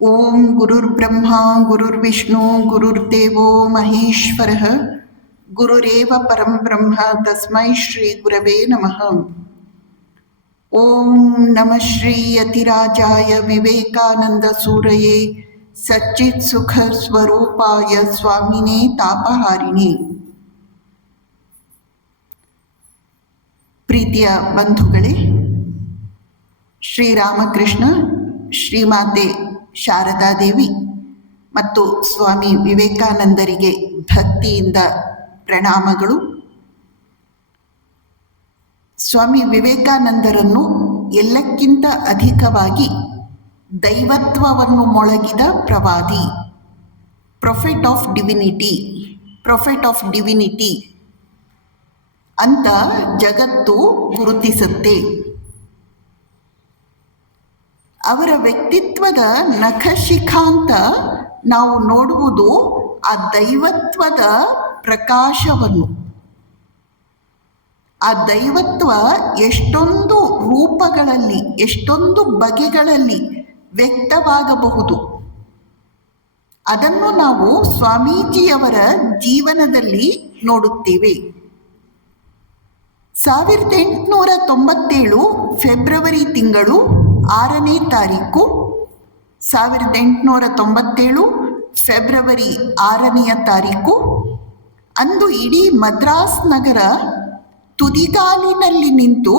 ಓಂ ಗುರುರ್ಬ್ರಹ್ಮ ಗುರುರ್ವಿಷ್ಣು ಗುರುರ್ದೇವೋ ಮಹೇಶ್ವರಃ ಗುರುರೇವ ಪರಂ ಬ್ರಹ್ಮ ತಸ್ಮೈ ಶ್ರೀ ಗುರವೇ ನಮಃ. ಓಂ ನಮಃ ಶ್ರೀ ಯತಿರಾಜಾಯ ವಿವೇಕಾನಂದ ಸೂರಯೇ ಸಚ್ಚಿತ್ ಸುಖ ಸ್ವರೂಪಾಯ ಸ್ವಾಮಿನೇ ತಾಪಹಾರಿಣಿ. ಪ್ರೀತಿಯ ಬಂಧುಗಳೇ, ಶ್ರೀರಾಮಕೃಷ್ಣ, ಶ್ರೀಮಾತೆ ಶಾರದಾದೇವಿ ಮತ್ತು ಸ್ವಾಮಿ ವಿವೇಕಾನಂದರಿಗೆ ಭಕ್ತಿಯಿಂದ ಪ್ರಣಾಮಗಳು. ಸ್ವಾಮಿ ವಿವೇಕಾನಂದರನ್ನು ಎಲ್ಲಕ್ಕಿಂತ ಅಧಿಕವಾಗಿ ದೈವತ್ವವನ್ನು ಮೊಳಗಿದ ಪ್ರವಾದಿ, ಪ್ರೊಫೆಟ್ ಆಫ್ ಡಿವಿನಿಟಿ ಅಂತ ಜಗತ್ತು ಗುರುತಿಸುತ್ತೆ. ಅವರ ವ್ಯಕ್ತಿತ್ವದ ನಖಶಿಖಾಂತ ನಾವು ನೋಡುವುದು ಆ ದೈವತ್ವದ ಪ್ರಕಾಶವನ್ನು. ಆ ದೈವತ್ವ ಎಷ್ಟೊಂದು ರೂಪಗಳಲ್ಲಿ, ಎಷ್ಟೊಂದು ಬಗೆಗಳಲ್ಲಿ ವ್ಯಕ್ತವಾಗಬಹುದು. ಅದನ್ನು ನಾವು ಸ್ವಾಮೀಜಿಯವರ ಜೀವನದಲ್ಲಿ ನೋಡುತ್ತೇವೆ. 1897 ಫೆಬ್ರವರಿ ತಿಂಗಳು 6ನೇ ತಾರೀಕು, 1897 ಫೆಬ್ರವರಿ 6ನೆಯ ತಾರೀಕು ಅಂದು ಇಡೀ ಮದ್ರಾಸ್ ನಗರ ತುದಿಗಾಲಿನಲ್ಲಿ ನಿಂತು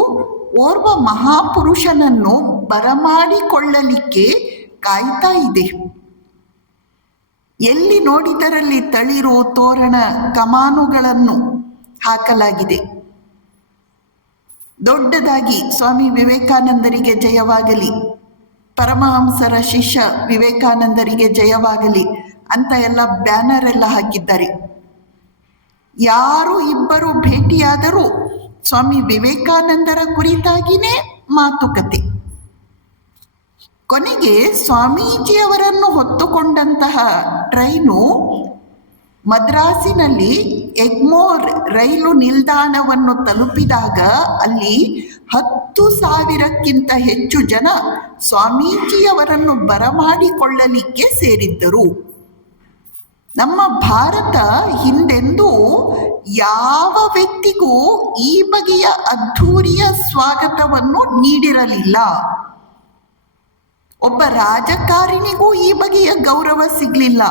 ಓರ್ವ ಮಹಾಪುರುಷನನ್ನು ಬರಮಾಡಿಕೊಳ್ಳಲಿಕ್ಕೆ ಕಾಯ್ತಾ ಇದೆ. ಎಲ್ಲಿ ನೋಡಿದರಲ್ಲಿ ತಳಿರು, ತೋರಣ, ಕಮಾನುಗಳನ್ನು ಹಾಕಲಾಗಿದೆ. ದೊಡ್ಡದಾಗಿ ಸ್ವಾಮಿ ವಿವೇಕಾನಂದರಿಗೆ ಜಯವಾಗಲಿ, ಪರಮಹಂಸರ ಶಿಷ್ಯ ವಿವೇಕಾನಂದರಿಗೆ ಜಯವಾಗಲಿ ಅಂತ ಎಲ್ಲ ಬ್ಯಾನರ್ ಎಲ್ಲ ಹಾಕಿದ್ದಾರೆ. ಯಾರು ಇಬ್ಬರು ಭೇಟಿಯಾದರೂ ಸ್ವಾಮಿ ವಿವೇಕಾನಂದರ ಕುರಿತಾಗಿಯೇ ಮಾತುಕತೆ. ಕೊನೆಗೆ ಸ್ವಾಮೀಜಿಯವರನ್ನು ಹೊತ್ತುಕೊಂಡಂತಹ ಟ್ರೈನು ಮದ್ರಾಸಿನಲ್ಲಿ ಎಗ್ಮೋರ್ ರೈಲು ನಿಲ್ದಾಣವನ್ನು ತಲುಪಿದಾಗ ಅಲ್ಲಿ 10,000ಕ್ಕಿಂತ ಹೆಚ್ಚು ಜನ ಸ್ವಾಮೀಜಿಯವರನ್ನು ಬರಮಾಡಿಕೊಳ್ಳಲಿಕ್ಕೆ ಸೇರಿದ್ದರು. ನಮ್ಮ ಭಾರತ ಹಿಂದೆಂದೂ ಯಾವ ವ್ಯಕ್ತಿಗೂ ಈ ಬಗೆಯ ಅದ್ಧೂರಿಯ ಸ್ವಾಗತವನ್ನು ನೀಡಿರಲಿಲ್ಲ. ಒಬ್ಬ ರಾಜಕಾರಣಿಗೂ ಈ ಬಗೆಯ ಗೌರವ ಸಿಗಲಿಲ್ಲ.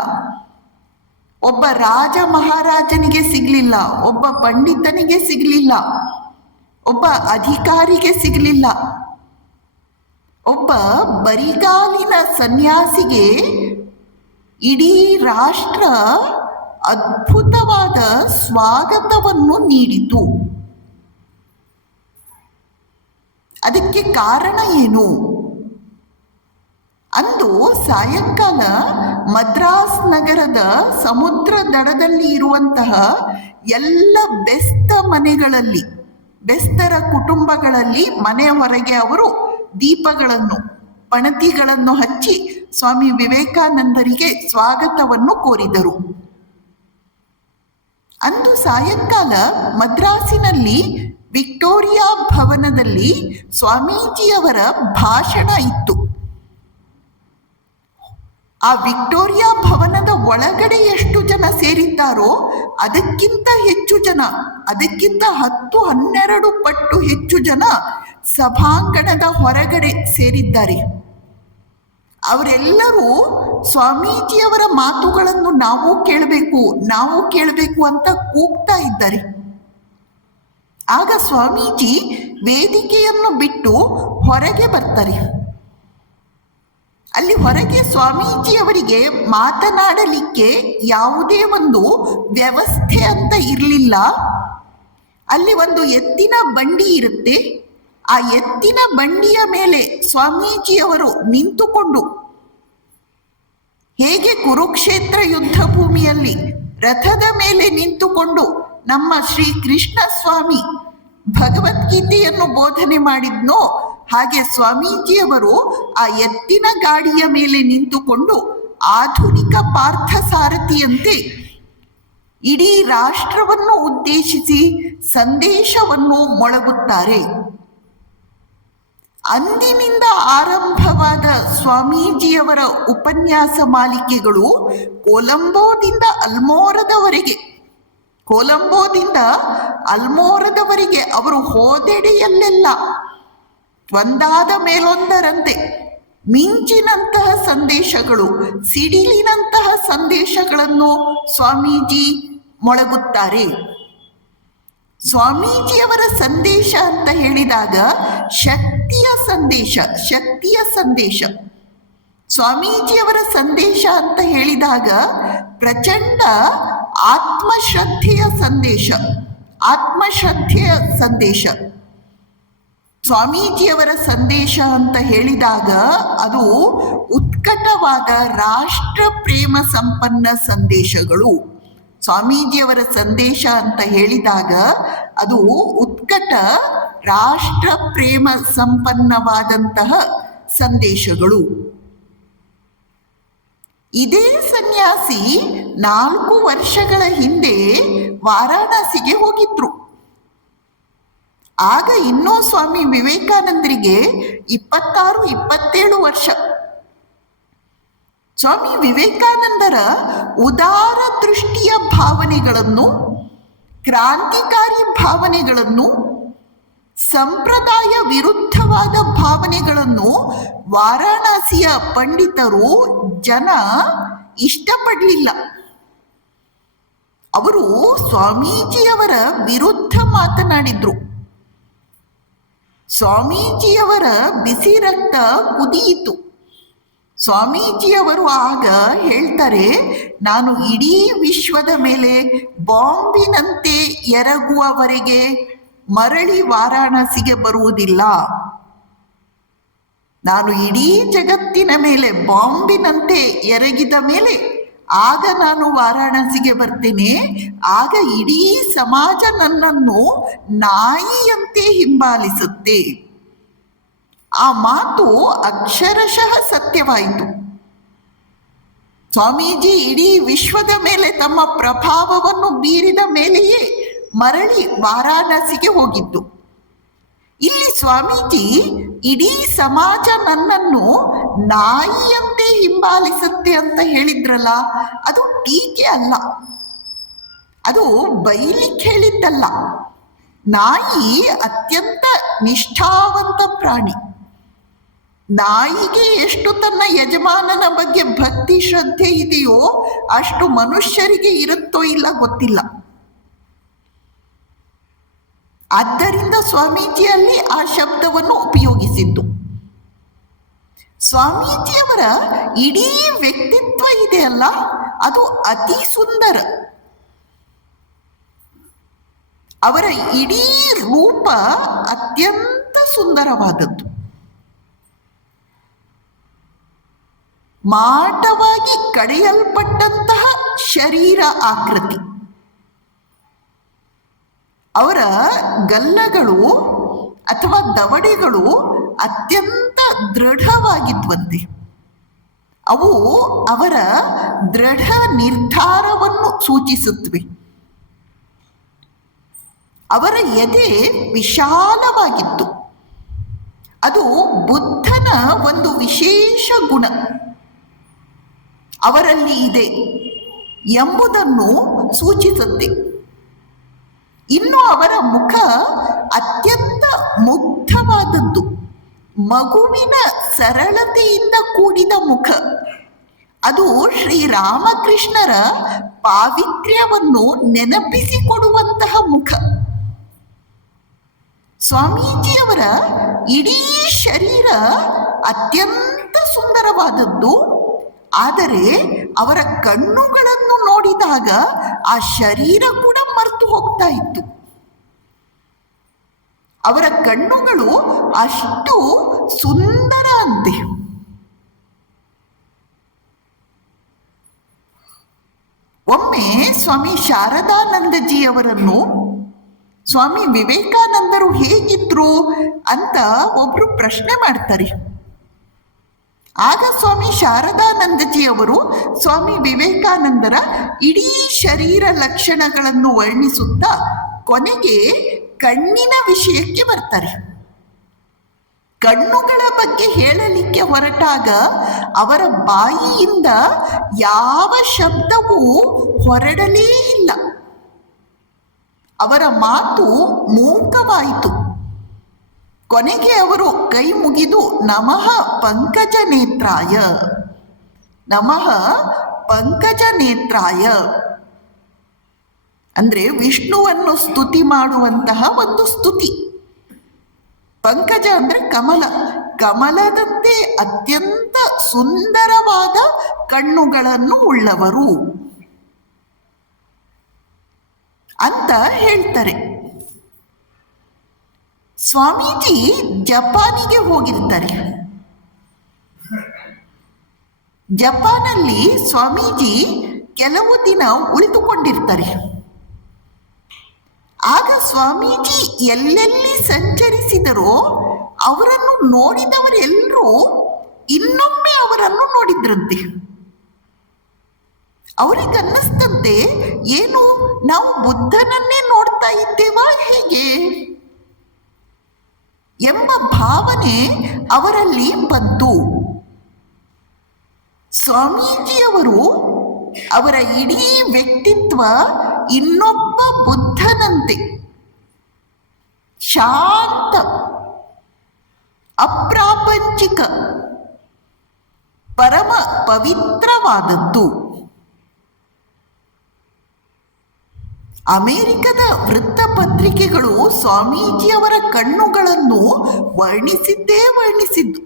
ಒಬ್ಬ ರಾಜ ಮಹಾರಾಜನಿಗೆ ಸಿಗಲಿಲ್ಲ, ಒಬ್ಬ ಪಂಡಿತನಿಗೆ ಸಿಗಲಿಲ್ಲ, ಒಬ್ಬ ಅಧಿಕಾರಿಗೆ ಸಿಗಲಿಲ್ಲ. ಒಬ್ಬ ಬರಿಗಾಲಿನ ಸನ್ಯಾಸಿಗೆ ಇಡೀ ರಾಷ್ಟ್ರ ಅದ್ಭುತವಾದ ಸ್ವಾಗತವನ್ನು ನೀಡಿತು. ಅದಕ್ಕೆ ಕಾರಣ ಏನು? ಅಂದು ಸಾಯಂಕಾಲ ಮದ್ರಾಸ್ ನಗರದ ಸಮುದ್ರ ದಡದಲ್ಲಿ ಇರುವಂತಹ ಎಲ್ಲ ಬೆಸ್ತ ಮನೆಗಳಲ್ಲಿ, ಬೆಸ್ತರ ಕುಟುಂಬಗಳಲ್ಲಿ ಮನೆ ಹೊರಗೆ ಅವರು ದೀಪಗಳನ್ನು, ಪಣತಿಗಳನ್ನು ಹಚ್ಚಿ ಸ್ವಾಮಿ ವಿವೇಕಾನಂದರಿಗೆ ಸ್ವಾಗತವನ್ನು ಕೋರಿದರು. ಅಂದು ಸಾಯಂಕಾಲ ಮದ್ರಾಸಿನಲ್ಲಿ ವಿಕ್ಟೋರಿಯಾ ಭವನದಲ್ಲಿ ಸ್ವಾಮೀಜಿಯವರ ಭಾಷಣ ಇತ್ತು. ಆ ವಿಕ್ಟೋರಿಯಾ ಭವನದ ಒಳಗಡೆ ಎಷ್ಟು ಜನ ಸೇರಿದ್ದಾರೋ ಅದಕ್ಕಿಂತ ಹೆಚ್ಚು ಜನ, ಅದಕ್ಕಿಂತ 10-12 ಪಟ್ಟು ಹೆಚ್ಚು ಜನ ಸಭಾಂಗಣದ ಹೊರಗಡೆ ಸೇರಿದ್ದಾರೆ. ಅವರೆಲ್ಲರೂ ಸ್ವಾಮೀಜಿಯವರ ಮಾತುಗಳನ್ನು ನಾವು ಕೇಳಬೇಕು ಅಂತ ಕೂಗ್ತಾ ಇದ್ದಾರೆ. ಆಗ ಸ್ವಾಮೀಜಿ ವೇದಿಕೆಯನ್ನು ಬಿಟ್ಟು ಹೊರಗೆ ಬರ್ತಾರೆ. ಅಲ್ಲಿ ಹೊರಗೆ ಸ್ವಾಮೀಜಿಯವರಿಗೆ ಮಾತನಾಡಲಿಕ್ಕೆ ಯಾವುದೇ ಒಂದು ವ್ಯವಸ್ಥೆ ಅಂತ ಇರಲಿಲ್ಲ. ಅಲ್ಲಿ ಒಂದು ಎತ್ತಿನ ಬಂಡಿ ಇರುತ್ತೆ. ಆ ಎತ್ತಿನ ಬಂಡಿಯ ಮೇಲೆ ಸ್ವಾಮೀಜಿಯವರು ನಿಂತುಕೊಂಡು, ಹೇಗೆ ಕುರುಕ್ಷೇತ್ರ ಯುದ್ಧ ಭೂಮಿಯಲ್ಲಿ ರಥದ ಮೇಲೆ ನಿಂತುಕೊಂಡು ನಮ್ಮ ಶ್ರೀ ಕೃಷ್ಣ ಸ್ವಾಮಿ ಭಗವದ್ಗೀತೆಯನ್ನು ಬೋಧನೆ ಮಾಡಿದ್ನೋ, ಹಾಗೆ ಸ್ವಾಮೀಜಿಯವರು ಆ ಎತ್ತಿನ ಗಾಡಿಯ ಮೇಲೆ ನಿಂತುಕೊಂಡು ಆಧುನಿಕ ಪಾರ್ಥಸಾರಥಿಯಂತೆ ಇಡೀ ರಾಷ್ಟ್ರವನ್ನು ಉದ್ದೇಶಿಸಿ ಸಂದೇಶವನ್ನು ಮೊಳಗುತ್ತಾರೆ. ಅಂದಿನಿಂದ ಆರಂಭವಾದ ಸ್ವಾಮೀಜಿಯವರ ಉಪನ್ಯಾಸ ಮಾಲಿಕೆಗಳು ಕೊಲಂಬೋದಿಂದ ಅಲ್ಮೋರದವರೆಗೆ ಅವರು ಹೋದೆಡೆಯಲ್ಲೆಲ್ಲ ಒಂದಾದ ಮೇಲೊಂದರಂತೆ ಮಿಂಚಿನಂತಹ ಸಂದೇಶಗಳು, ಸಿಡಿಲಿನಂತಹ ಸಂದೇಶಗಳನ್ನು ಸ್ವಾಮೀಜಿ ಮೊಳಗುತ್ತಾರೆ. ಸ್ವಾಮೀಜಿಯವರ ಸಂದೇಶ ಅಂತ ಹೇಳಿದಾಗ ಶಕ್ತಿಯ ಸಂದೇಶ. ಸ್ವಾಮೀಜಿಯವರ ಸಂದೇಶ ಅಂತ ಹೇಳಿದಾಗ ಪ್ರಚಂಡ ಆತ್ಮಶ್ರದ್ಧೆಯ ಸಂದೇಶ. ಸ್ವಾಮೀಜಿಯವರ ಸಂದೇಶ ಅಂತ ಹೇಳಿದಾಗ ಅದು ಉತ್ಕಟವಾದ ರಾಷ್ಟ್ರ ಪ್ರೇಮ ಸಂಪನ್ನ ಸಂದೇಶಗಳು. ಸ್ವಾಮೀಜಿಯವರ ಸಂದೇಶ ಅಂತ ಹೇಳಿದಾಗ ಅದು ಉತ್ಕಟ ರಾಷ್ಟ್ರ ಪ್ರೇಮ ಸಂಪನ್ನವಾದಂತಹ ಸಂದೇಶಗಳು. ಇದೇ ಸನ್ಯಾಸಿ 4 ವರ್ಷಗಳ ಹಿಂದೆ ವಾರಾಣಸಿಗೆ ಹೋಗಿದ್ರು. ಆಗ ಇನ್ನೂ ಸ್ವಾಮಿ ವಿವೇಕಾನಂದರಿಗೆ 26-27 ವರ್ಷ. ಸ್ವಾಮಿ ವಿವೇಕಾನಂದರ ಉದಾರ ದೃಷ್ಟಿಯ ಭಾವನೆಗಳನ್ನು, ಕ್ರಾಂತಿಕಾರಿ ಭಾವನೆಗಳನ್ನು, ಸಂಪ್ರದಾಯ ವಿರುದ್ಧವಾದ ಭಾವನೆಗಳನ್ನು ವಾರಾಣಸಿಯ ಪಂಡಿತರು ಜನ ಇಷ್ಟಪಡಲಿಲ್ಲ. ಅವರು ಸ್ವಾಮೀಜಿಯವರ ವಿರುದ್ಧ ಮಾತನಾಡಿದ್ರು. ಸ್ವಾಮೀಜಿಯವರ ಬಿಸಿ ರಕ್ತ ಕುದಿಯಿತು. ಸ್ವಾಮೀಜಿಯವರು ಆಗ ಹೇಳ್ತಾರೆ, ನಾನು ಇಡೀ ವಿಶ್ವದ ಮೇಲೆ ಬಾಂಬಿನಂತೆ ಎರಗುವವರೆಗೆ ಮರಳಿ ವಾರಾಣಸಿಗೆ ಬರುವುದಿಲ್ಲ. ನಾನು ಇಡೀ ಜಗತ್ತಿನ ಮೇಲೆ ಬಾಂಬಿನಂತೆ ಎರಗಿದ ಮೇಲೆ ಆಗ ನಾನು ವಾರಾಣಸಿಗೆ ಬರ್ತೇನೆ. ಆಗ ಇಡೀ ಸಮಾಜ ನನ್ನನ್ನು ನಾಯಿಯಂತೆ ಹಿಂಬಾಲಿಸುತ್ತೆ. ಆ ಮಾತು ಅಕ್ಷರಶಃ ಸತ್ಯವಾಯಿತು. ಸ್ವಾಮೀಜಿ ಇಡೀ ವಿಶ್ವದ ಮೇಲೆ ತಮ್ಮ ಪ್ರಭಾವವನ್ನು ಬೀರಿದ ಮೇಲೆಯೇ ಮರಳಿ ವಾರಾಣಸಿಗೆ ಹೋಗಿದ್ದು. ಇಲ್ಲಿ ಸ್ವಾಮೀಜಿ ಇಡೀ ಸಮಾಜ ನನ್ನನ್ನು ನಾಯಿಯಂತೆ ಹಿಂಬಾಲಿಸುತ್ತೆ ಅಂತ ಹೇಳಿದ್ರಲ್ಲ, ಅದು ಟೀಕೆ ಅಲ್ಲ, ಅದು ಬೈಲಿಕ್ಕೆ ಹೇಳಿದ್ದಲ್ಲ. ನಾಯಿ ಅತ್ಯಂತ ನಿಷ್ಠಾವಂತ ಪ್ರಾಣಿ. ನಾಯಿಗೆ ಎಷ್ಟು ತನ್ನ ಯಜಮಾನನ ಬಗ್ಗೆ ಭಕ್ತಿ ಶ್ರದ್ಧೆ ಇದೆಯೋ ಅಷ್ಟು ಮನುಷ್ಯರಿಗೆ ಇರುತ್ತೋ ಇಲ್ಲ ಗೊತ್ತಿಲ್ಲ. ಆದ್ದರಿಂದ ಸ್ವಾಮೀಜಿಯಲ್ಲಿ ಆ ಶಬ್ದವನ್ನು ಉಪಯೋಗಿಸಿದ್ದು. ಸ್ವಾಮೀಜಿಯವರ ಇಡೀ ವ್ಯಕ್ತಿತ್ವ ಇದೆಯಲ್ಲ, ಅದು ಅತಿ ಸುಂದರ. ಅವರ ಇಡೀ ರೂಪ ಅತ್ಯಂತ ಸುಂದರವಾದದ್ದು. ಮಾಟವಾಗಿ ಕಡೆಯಲ್ಪಟ್ಟಂತಹ ಶರೀರ ಆಕೃತಿ. ಅವರ ಗಲ್ಲಗಳು ಅಥವಾ ದವಡೆಗಳು ಅತ್ಯಂತ ದೃಢವಾಗಿದ್ವಂತೆ. ಅವು ಅವರ ದೃಢ ನಿರ್ಧಾರವನ್ನು ಸೂಚಿಸುತ್ತವೆ. ಅವರ ಎದೆ ವಿಶಾಲವಾಗಿತ್ತು. ಅದು ಬುದ್ಧನ ಒಂದು ವಿಶೇಷ ಗುಣ ಅವರಲ್ಲಿ ಇದೆ ಎಂಬುದನ್ನು ಸೂಚಿಸುತ್ತೆ. ಇನ್ನು ಅವರ ಮುಖ ಅತ್ಯಂತ ಮುಗ್ಧವಾದದ್ದು, ಮಗುವಿನ ಸರಳತೆಯಿಂದ ಕೂಡಿದ ಮುಖ. ಅದು ಶ್ರೀರಾಮಕೃಷ್ಣರ ಪಾವಿತ್ರ್ಯವನ್ನು ನೆನಪಿಸಿಕೊಡುವಂತಹ ಮುಖ. ಸ್ವಾಮೀಜಿಯವರ ಇಡೀ ಶರೀರ ಅತ್ಯಂತ ಸುಂದರವಾದದ್ದು. ಆದರೆ ಅವರ ಕಣ್ಣುಗಳನ್ನು ನೋಡಿದಾಗ ಆ ಶರೀರ ಕೂಡ ಮರೆತು ಹೋಗ್ತಾ ಇತ್ತು. ಅವರ ಕಣ್ಣುಗಳು ಅಷ್ಟು ಸುಂದರ ಅಂತೆ. ಒಮ್ಮೆ ಸ್ವಾಮಿ ಶಾರದಾನಂದಜಿಯವರನ್ನು ಸ್ವಾಮಿ ವಿವೇಕಾನಂದರು ಹೇಗಿದ್ರು ಅಂತ ಒಬ್ರು ಪ್ರಶ್ನೆ ಮಾಡ್ತಾರೆ. ಆಗ ಸ್ವಾಮಿ ಶಾರದಾನಂದಜಿಯವರು ಸ್ವಾಮಿ ವಿವೇಕಾನಂದರ ಇಡೀ ಶರೀರ ಲಕ್ಷಣಗಳನ್ನು ವರ್ಣಿಸುತ್ತಾ ಕೊನೆಗೆ ಕಣ್ಣಿನ ವಿಷಯಕ್ಕೆ ಬರ್ತಾರೆ. ಕಣ್ಣುಗಳ ಬಗ್ಗೆ ಹೇಳಲಿಕ್ಕೆ ಹೊರಟಾಗ ಅವರ ಬಾಯಿಯಿಂದ ಯಾವ ಶಬ್ದವೂ ಹೊರಡಲೇ ಇಲ್ಲ. ಅವರ ಮಾತು ಮೂಕವಾಯಿತು. ಕೊನೆಗೆ ಅವರು ಕೈ ಮುಗಿದು ನಮಃ ಪಂಕಜ ನೇತ್ರಾಯ, ನಮಃ ಪಂಕಜ ನೇತ್ರಾಯ ಅಂದ್ರೆ ವಿಷ್ಣುವನ್ನು ಸ್ತುತಿ ಮಾಡುವಂತಹ ಒಂದು ಸ್ತುತಿ. ಪಂಕಜ ಅಂದ್ರೆ ಕಮಲ, ಕಮಲದಂತೆ ಅತ್ಯಂತ ಸುಂದರವಾದ ಕಣ್ಣುಗಳನ್ನು ಉಳ್ಳವರು ಅಂತ ಹೇಳ್ತಾರೆ. ಸ್ವಾಮೀಜಿ ಜಪಾನಿಗೆ ಹೋಗಿರ್ತಾರೆ. ಜಪಾನಲ್ಲಿ ಸ್ವಾಮೀಜಿ ಕೆಲವು ದಿನ ಉಳಿದುಕೊಂಡಿರ್ತಾರೆ. ಆಗ ಸ್ವಾಮೀಜಿ ಎಲ್ಲೆಲ್ಲಿ ಸಂಚರಿಸಿದರೋ ಅವರನ್ನು ನೋಡಿದವರೆಲ್ಲರೂ ಇನ್ನೊಮ್ಮೆ ಅವರನ್ನು ನೋಡಿದ್ರಂತೆ. ಅವರಿಗನ್ನಿಸ್ತಂತೆ, ಏನು ನಾವು ಬುದ್ಧನನ್ನೇ ನೋಡ್ತಾ ಇದ್ದೇವಾ ಹೇಗೆ ಎಂಬ ಭಾವನೆ ಅವರಲ್ಲಿ ಬಂತು. ಸ್ವಾಮೀಜಿಯವರು ಅವರ ಇಡೀ ವ್ಯಕ್ತಿತ್ವ ಇನ್ನೊಬ್ಬ ಬುದ್ಧನಂತೆ ಶಾಂತ, ಅಪ್ರಾಪಂಚಿಕ, ಪರಮ ಪವಿತ್ರವಾದದ್ದು. ಅಮೆರಿಕದ ವೃತ್ತಪತ್ರಿಕೆಗಳು ಸ್ವಾಮೀಜಿಯವರ ಕಣ್ಣುಗಳನ್ನು ವರ್ಣಿಸಿದ್ದೇ ವರ್ಣಿಸಿದ್ದು.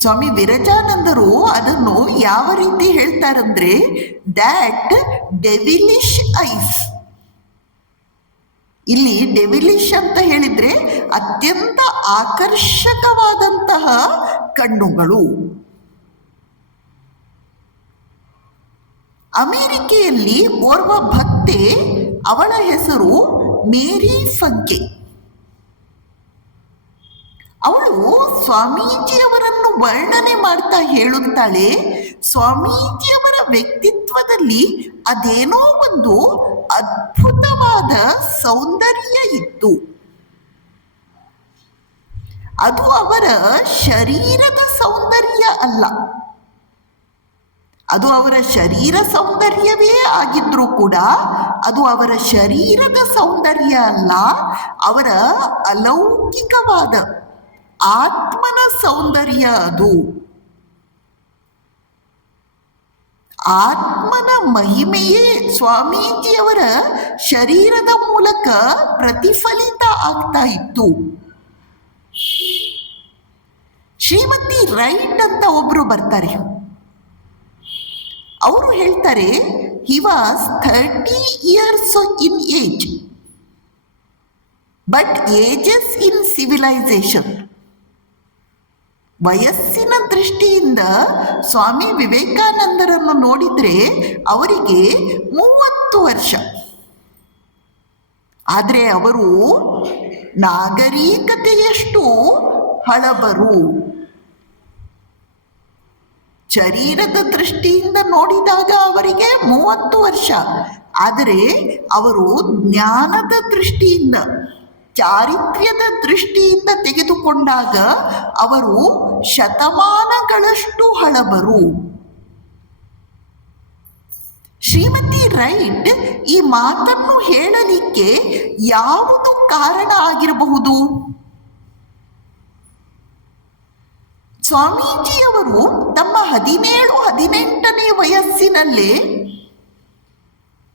ಸ್ವಾಮಿ ವಿರಜಾನಂದರು ಅದನ್ನು ಯಾವ ರೀತಿ ಹೇಳ್ತಾರಂದ್ರೆ, ದ್ಯಾಟ್ ಡೆವಿಲಿಶ್ ಐಸ್. ಇಲ್ಲಿ ಡೆವಿಲಿಶ್ ಅಂತ ಹೇಳಿದ್ರೆ ಅತ್ಯಂತ ಆಕರ್ಷಕವಾದಂತಹ ಕಣ್ಣುಗಳು. ಅಮೆರಿಕೆಯಲ್ಲಿ ಓರ್ವ ಭಕ್ತೆ, ಅವಳ ಹೆಸರು ಮೇರಿ ಫಂಕೆ. ಅವಳು ಸ್ವಾಮೀಜಿಯವರನ್ನು ವರ್ಣನೆ ಮಾಡ್ತಾ ಹೇಳುತ್ತಾಳೆ, ಸ್ವಾಮೀಜಿಯವರ ವ್ಯಕ್ತಿತ್ವದಲ್ಲಿ ಅದೇನೋ ಒಂದು ಅದ್ಭುತವಾದ ಸೌಂದರ್ಯ ಇತ್ತು. ಅದು ಅವರ ಶರೀರದ ಸೌಂದರ್ಯ ಅಲ್ಲ. ಅದು ಅವರ ಶರೀರ ಸೌಂದರ್ಯವೇ ಆಗಿದ್ರೂ ಕೂಡ ಅದು ಅವರ ಶರೀರದ ಸೌಂದರ್ಯ ಅಲ್ಲ, ಅವರ ಅಲೌಕಿಕವಾದ ಆತ್ಮನ ಸೌಂದರ್ಯ. ಅದು ಆತ್ಮನ ಮಹಿಮೆಯೇ ಸ್ವಾಮೀಜಿಯವರ ಶರೀರದ ಮೂಲಕ ಪ್ರತಿಫಲಿತ ಆಗ್ತಾ ಇತ್ತು. ಶ್ರೀಮತಿ ರೈಟ್ ಅಂತ ಒಬ್ರು ಬರ್ತಾರೆ. ಅವರು ಹೇಳ್ತಾರೆ, he was 30 years in age, but ages in civilization. ವಯಸ್ಸಿನ ದೃಷ್ಟಿಯಿಂದ ಸ್ವಾಮಿ ವಿವೇಕಾನಂದರನ್ನು ನೋಡಿದ್ರೆ ಅವರಿಗೆ 30 ವರ್ಷ. ಆದರೆ ಅವರು ನಾಗರಿಕತೆಯಷ್ಟು ಹಳಬರು. ಶರೀರದ ದೃಷ್ಟಿಯಿಂದ ನೋಡಿದಾಗ ಅವರಿಗೆ 30 ವರ್ಷ, ಆದರೆ ಅವರು ಜ್ಞಾನದ ದೃಷ್ಟಿಯಿಂದ, ಚಾರಿತ್ರ್ಯದ ದೃಷ್ಟಿಯಿಂದ ತೆಗೆದುಕೊಂಡಾಗ ಅವರು ಶತಮಾನಗಳಷ್ಟು ಹಳಬರು. ಶ್ರೀಮತಿ ರೈಟ್ ಈ ಮಾತನ್ನು ಹೇಳಲಿಕ್ಕೆ ಯಾವುದು ಕಾರಣ ಆಗಿರಬಹುದು? ಸ್ವಾಮೀಜಿಯವರು ತಮ್ಮ 17-18ನೇ ವಯಸ್ಸಿನಲ್ಲೇ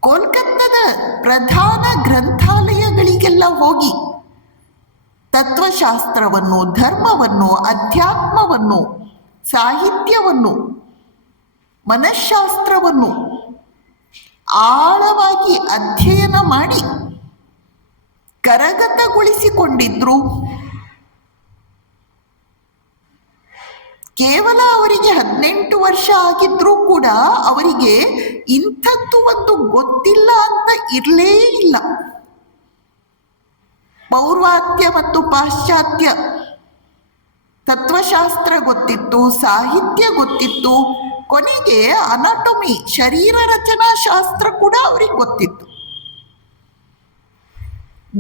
ಕೋಲ್ಕತ್ತಾದ ಪ್ರಧಾನ ಗ್ರಂಥಾಲಯಗಳಿಗೆಲ್ಲ ಹೋಗಿ ತತ್ವಶಾಸ್ತ್ರವನ್ನು, ಧರ್ಮವನ್ನು, ಅಧ್ಯಾತ್ಮವನ್ನು, ಸಾಹಿತ್ಯವನ್ನು, ಮನಃಶಾಸ್ತ್ರವನ್ನು ಆಳವಾಗಿ ಅಧ್ಯಯನ ಮಾಡಿ ಕರಗತಗೊಳಿಸಿಕೊಂಡಿದ್ರು. ಕೇವಲ ಅವರಿಗೆ 18 ವರ್ಷ ಆಗಿದ್ರೂ ಕೂಡ ಅವರಿಗೆ ಇಂಥದ್ದು ಒಂದು ಗೊತ್ತಿಲ್ಲ ಅಂತ ಇರಲೇ ಇಲ್ಲ. ಪೌರ್ವಾತ್ಯ ಮತ್ತು ಪಾಶ್ಚಾತ್ಯ ತತ್ವಶಾಸ್ತ್ರ ಗೊತ್ತಿತ್ತು, ಸಾಹಿತ್ಯ ಗೊತ್ತಿತ್ತು, ಕೊನೆಗೆ ಅನಾಟೊಮಿ, ಶರೀರ ರಚನಾ ಶಾಸ್ತ್ರ ಕೂಡ ಅವ್ರಿಗೆ ಗೊತ್ತಿತ್ತು.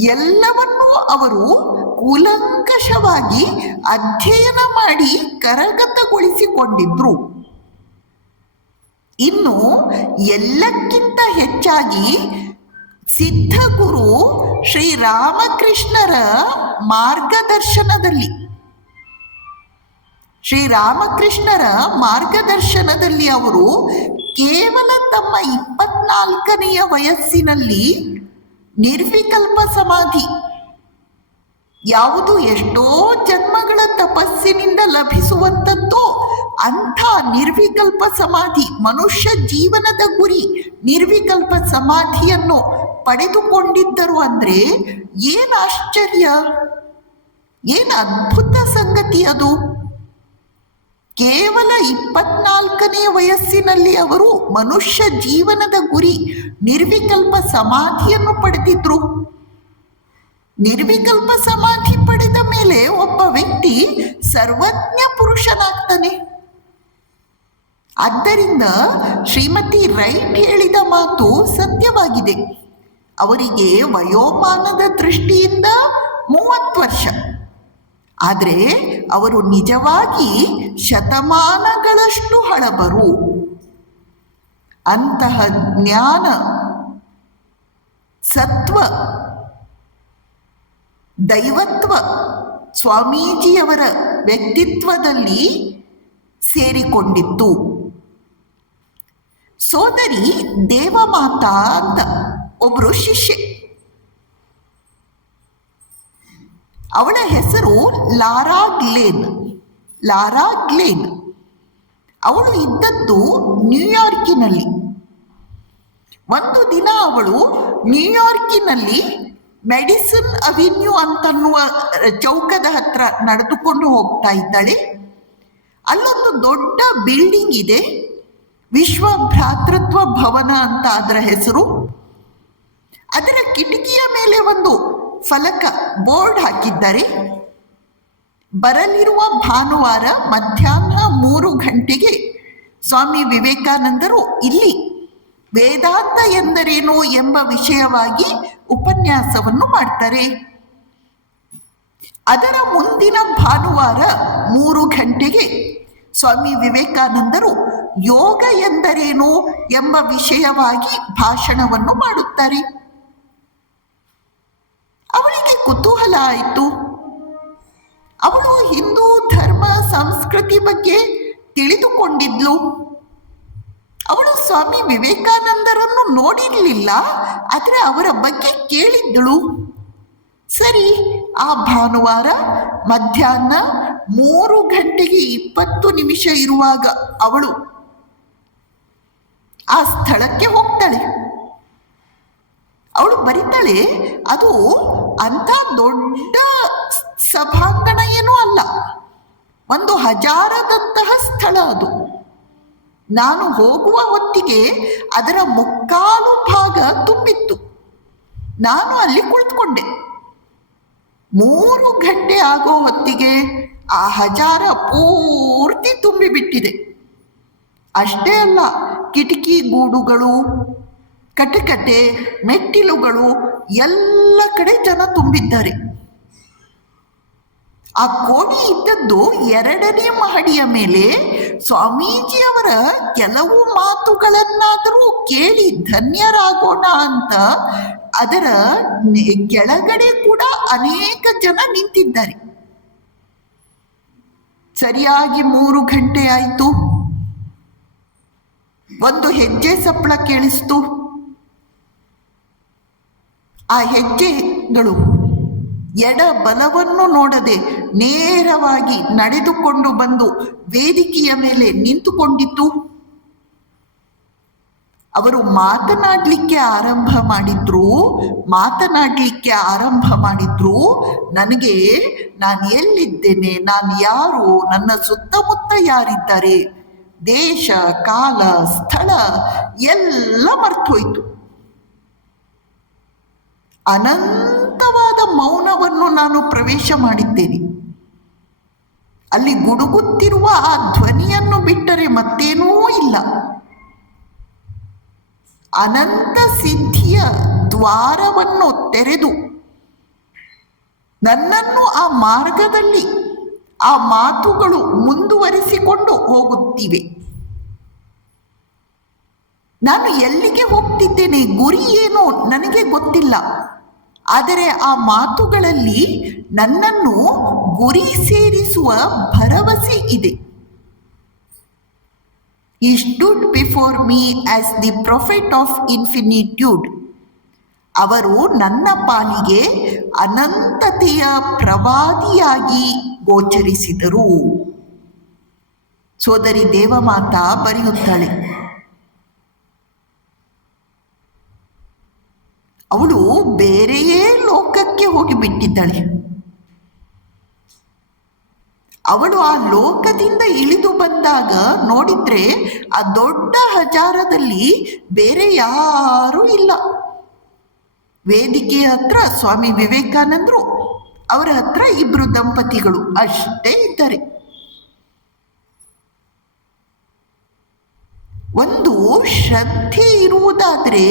ಎಲ್ಲವನ್ನೂ ಅವರು ಕೂಲಂಕಷವಾಗಿ ಅಧ್ಯಯನ ಮಾಡಿ ಕರಗತಗೊಳಿಸಿಕೊಂಡಿದ್ರು. ಇನ್ನು ಎಲ್ಲಕ್ಕಿಂತ ಹೆಚ್ಚಾಗಿ ಸಿದ್ಧಗುರು ಶ್ರೀರಾಮಕೃಷ್ಣರ ಮಾರ್ಗದರ್ಶನದಲ್ಲಿ ಅವರು ಕೇವಲ ತಮ್ಮ 24ನೆಯ ವಯಸ್ಸಿನಲ್ಲಿ ನಿರ್ವಿಕಲ್ಪ ಸಮಾಧಿ, ಯಾವುದು ಎಷ್ಟೋ ಜನ್ಮಗಳ ತಪಸ್ಸಿನಿಂದ ಲಭಿಸುವಂಥದ್ದು, ಅಂಥ ನಿರ್ವಿಕಲ್ಪ ಸಮಾಧಿ, ಮನುಷ್ಯ ಜೀವನದ ಗುರಿ ನಿರ್ವಿಕಲ್ಪ ಸಮಾಧಿಯನ್ನು ಪಡೆದುಕೊಂಡಿದ್ದರು ಅಂದ್ರೆ ಏನು ಆಶ್ಚರ್ಯ, ಏನು ಅದ್ಭುತ ಸಂಗತಿ ಅದು. ಕೇವಲ 24ನೇ ವಯಸ್ಸಿನಲ್ಲಿ ಅವರು ಮನುಷ್ಯ ಜೀವನದ ಗುರಿ ನಿರ್ವಿಕಲ್ಪ ಸಮಾಧಿಯನ್ನು ಪಡೆದಿದ್ರು. ನಿರ್ವಿಕಲ್ಪ ಸಮಾಧಿ ಪಡೆದ ಮೇಲೆ ಒಬ್ಬ ವ್ಯಕ್ತಿ ಸರ್ವಜ್ಞ ಪುರುಷನಾಗ್ತಾನೆ. ಆದ್ದರಿಂದ ಶ್ರೀಮತಿ ರೈಟ್ ಹೇಳಿದ ಮಾತು ಸತ್ಯವಾಗಿದೆ. ಅವರಿಗೆ ವಯೋಮಾನದ ದೃಷ್ಟಿಯಿಂದ 30 ವರ್ಷ, ಆದರೆ ಅವರು ನಿಜವಾಗಿ ಶತಮಾನಗಳಷ್ಟು ಹಳಬರು. ಅಂತಹ ಜ್ಞಾನ, ಸತ್ವ, ದೈವತ್ವ ಸ್ವಾಮೀಜಿಯವರ ವ್ಯಕ್ತಿತ್ವದಲ್ಲಿ ಸೇರಿಕೊಂಡಿತ್ತು. ಸೋದರಿ ದೇವಮಾತಾ ಅಂತ ಒಬ್ರು ಶಿಷ್ಯೆ, ಅವಳ ಹೆಸರು ಲಾರಾ ಗ್ಲೇನ್. ಅವಳು ಇದ್ದದ್ದು ನ್ಯೂಯಾರ್ಕಿನಲ್ಲಿ. ಒಂದು ದಿನ ಅವಳು ನ್ಯೂಯಾರ್ಕಿನಲ್ಲಿ ಮೆಡಿಸನ್ ಅವೆನ್ಯೂ ಅಂತನ್ನುವ ಚೌಕದ ಹತ್ರ ನಡೆದುಕೊಂಡು ಹೋಗ್ತಾ ಇದ್ದಾಳೆ. ಅಲ್ಲೊಂದು ದೊಡ್ಡ ಬಿಲ್ಡಿಂಗ್ ಇದೆ, ವಿಶ್ವ ಭ್ರಾತೃತ್ವ ಭವನ ಅಂತ ಅದರ ಹೆಸರು. ಅದರ ಕಿಟಕಿಯ ಮೇಲೆ ಒಂದು ಫಲಕ, ಬೋರ್ಡ್ ಹಾಕಿದ್ದಾರೆ. ಬರಲಿರುವ ಭಾನುವಾರ ಮಧ್ಯಾಹ್ನ 3 ಗಂಟೆಗೆ ಸ್ವಾಮಿ ವಿವೇಕಾನಂದರು ಇಲ್ಲಿ ವೇದಾಂತ ಎಂದರೇನು ಎಂಬ ವಿಷಯವಾಗಿ ಉಪನ್ಯಾಸವನ್ನು ಮಾಡ್ತಾರೆ. ಅದರ ಮುಂದಿನ ಭಾನುವಾರ 3 ಗಂಟೆಗೆ ಸ್ವಾಮಿ ವಿವೇಕಾನಂದರು ಯೋಗ ಎಂದರೇನು ಎಂಬ ವಿಷಯವಾಗಿ ಭಾಷಣವನ್ನು ಮಾಡುತ್ತಾರೆ. ಅವಳಿಗೆ ಕುತೂಹಲ ಆಯಿತು. ಅವಳು ಹಿಂದೂ ಧರ್ಮ ಸಂಸ್ಕೃತಿ ಬಗ್ಗೆ ತಿಳಿದುಕೊಂಡಿದ್ಲು. ಅವಳು ಸ್ವಾಮಿ ವಿವೇಕಾನಂದರನ್ನು ನೋಡಿರಲಿಲ್ಲ, ಆದರೆ ಅವರ ಬಗ್ಗೆ ಕೇಳಿದ್ದಳು. ಸರಿ, ಆ ಭಾನುವಾರ ಮಧ್ಯಾಹ್ನ 3 ಗಂಟೆಗೆ 20 ನಿಮಿಷ ಇರುವಾಗ ಅವಳು ಆ ಸ್ಥಳಕ್ಕೆ ಹೋಗ್ತಾಳೆ. ಅವಳು ಬರೀತಾಳೆ, ಅದು ಅಂಥ ದೊಡ್ಡ ಸಭಾಂಗಣ ಏನೂ ಅಲ್ಲ, ಒಂದು ಹಜಾರದಂತಹ ಸ್ಥಳ ಅದು. ನಾನು ಹೋಗುವ ಹೊತ್ತಿಗೆ ಅದರ 3/4 ಭಾಗ ತುಂಬಿತ್ತು. ನಾನು ಅಲ್ಲಿ ಕುಳಿತುಕೊಂಡೆ. 3 ಗಂಟೆ ಆಗೋ ಹೊತ್ತಿಗೆ ಆ ಹಜಾರ ಪೂರ್ತಿ ತುಂಬಿಬಿಟ್ಟಿದೆ. ಅಷ್ಟೇ ಅಲ್ಲ, ಕಿಟಕಿ ಗೂಡುಗಳು, ಕಟಕಟೆ, ಮೆಟ್ಟಿಲುಗಳು ಎಲ್ಲ ಕಡೆ ಜನ ತುಂಬಿದ್ದಾರೆ. ಆ ಕೋಣೆ ಇದ್ದದ್ದು 2ನೇ ಮಹಡಿಯ ಮೇಲೆ. ಸ್ವಾಮೀಜಿಯವರ ಕೆಲವು ಮಾತುಗಳನ್ನಾದರೂ ಕೇಳಿ ಧನ್ಯರಾಗೋಣ ಅಂತ ಅದರ ಕೆಳಗಡೆ ಕೂಡ ಅನೇಕ ಜನ ನಿಂತಿದ್ದಾರೆ. ಸರಿಯಾಗಿ 3 ಗಂಟೆ ಆಯಿತು. ಒಂದು ಹೆಜ್ಜೆ ಸಪ್ಪಳ ಕೇಳಿಸ್ತು. ಆ ಹೆಜ್ಜೆಗಳು ಎಡ ಬಲವನ್ನು ನೋಡದೆ ನೇರವಾಗಿ ನಡೆದುಕೊಂಡು ಬಂದು ವೇದಿಕೆಯ ಮೇಲೆ ನಿಂತುಕೊಂಡಿತ್ತು. ಅವರು ಮಾತನಾಡಲಿಕ್ಕೆ ಆರಂಭ ಮಾಡಿದ್ರು. ನನಗೆ ನಾನು ಎಲ್ಲಿದ್ದೇನೆ, ನಾನು ಯಾರು, ನನ್ನ ಸುತ್ತಮುತ್ತ ಯಾರಿದ್ದಾರೆ, ದೇಶ, ಕಾಲ, ಸ್ಥಳ ಎಲ್ಲ ಮರ್ತೋಯ್ತು. ಅನಂತವಾದ ಮೌನವನ್ನು ನಾನು ಪ್ರವೇಶ ಮಾಡಿದ್ದೇನೆ. ಅಲ್ಲಿ ಗುಡುಗುತ್ತಿರುವ ಆ ಧ್ವನಿಯನ್ನು ಬಿಟ್ಟರೆ ಮತ್ತೇನೂ ಇಲ್ಲ. ಅನಂತ ಸಿದ್ಧಿಯ ದ್ವಾರವನ್ನು ತೆರೆದು ನನ್ನನ್ನು ಆ ಮಾರ್ಗದಲ್ಲಿ ಆ ಮಾತುಗಳು ಮುಂದುವರಿಸಿಕೊಂಡು ಹೋಗುತ್ತಿವೆ. ನಾನು ಎಲ್ಲಿಗೆ ಹೋಗ್ತಿದ್ದೇನೆ, ಗುರಿ ಏನು ನನಗೆ ಗೊತ್ತಿಲ್ಲ. ಆದರೆ ಆ ಮಾತುಗಳಲ್ಲಿ ನನ್ನನ್ನು ಗುರಿ ಸೇರಿಸುವ ಭರವಸೆ ಇದೆ. He stood before me as the prophet of infinitude. ಅವರು ನನ್ನ ಪಾಲಿಗೆ ಅನಂತತೆಯ ಪ್ರವಾದಿಯಾಗಿ ಗೋಚರಿಸಿದರು. ಸೋದರಿ ದೇವಮಾತಾ ಬರೆಯುತ್ತಾಳೆ, ಅವಳು ಬೇರೆಯೇ ಲೋಕಕ್ಕೆ ಹೋಗಿಬಿಟ್ಟಿದ್ದಾಳೆ. ಅವಳು ಆ ಲೋಕದಿಂದ ಇಳಿದು ಬಂದಾಗ ನೋಡಿದ್ರೆ ಆ ದೊಡ್ಡ ಹಜಾರದಲ್ಲಿ ಬೇರೆ ಯಾರೂ ಇಲ್ಲ. ವೇದಿಕೆಯ ಹತ್ರ ಸ್ವಾಮಿ ವಿವೇಕಾನಂದರು, ಅವರ ಹತ್ರ ಇಬ್ರು ದಂಪತಿಗಳು ಅಷ್ಟೇ ಇದ್ದಾರೆ. ಒಂದು ಶ್ರದ್ಧೆ ಇರುವುದಾದರೆ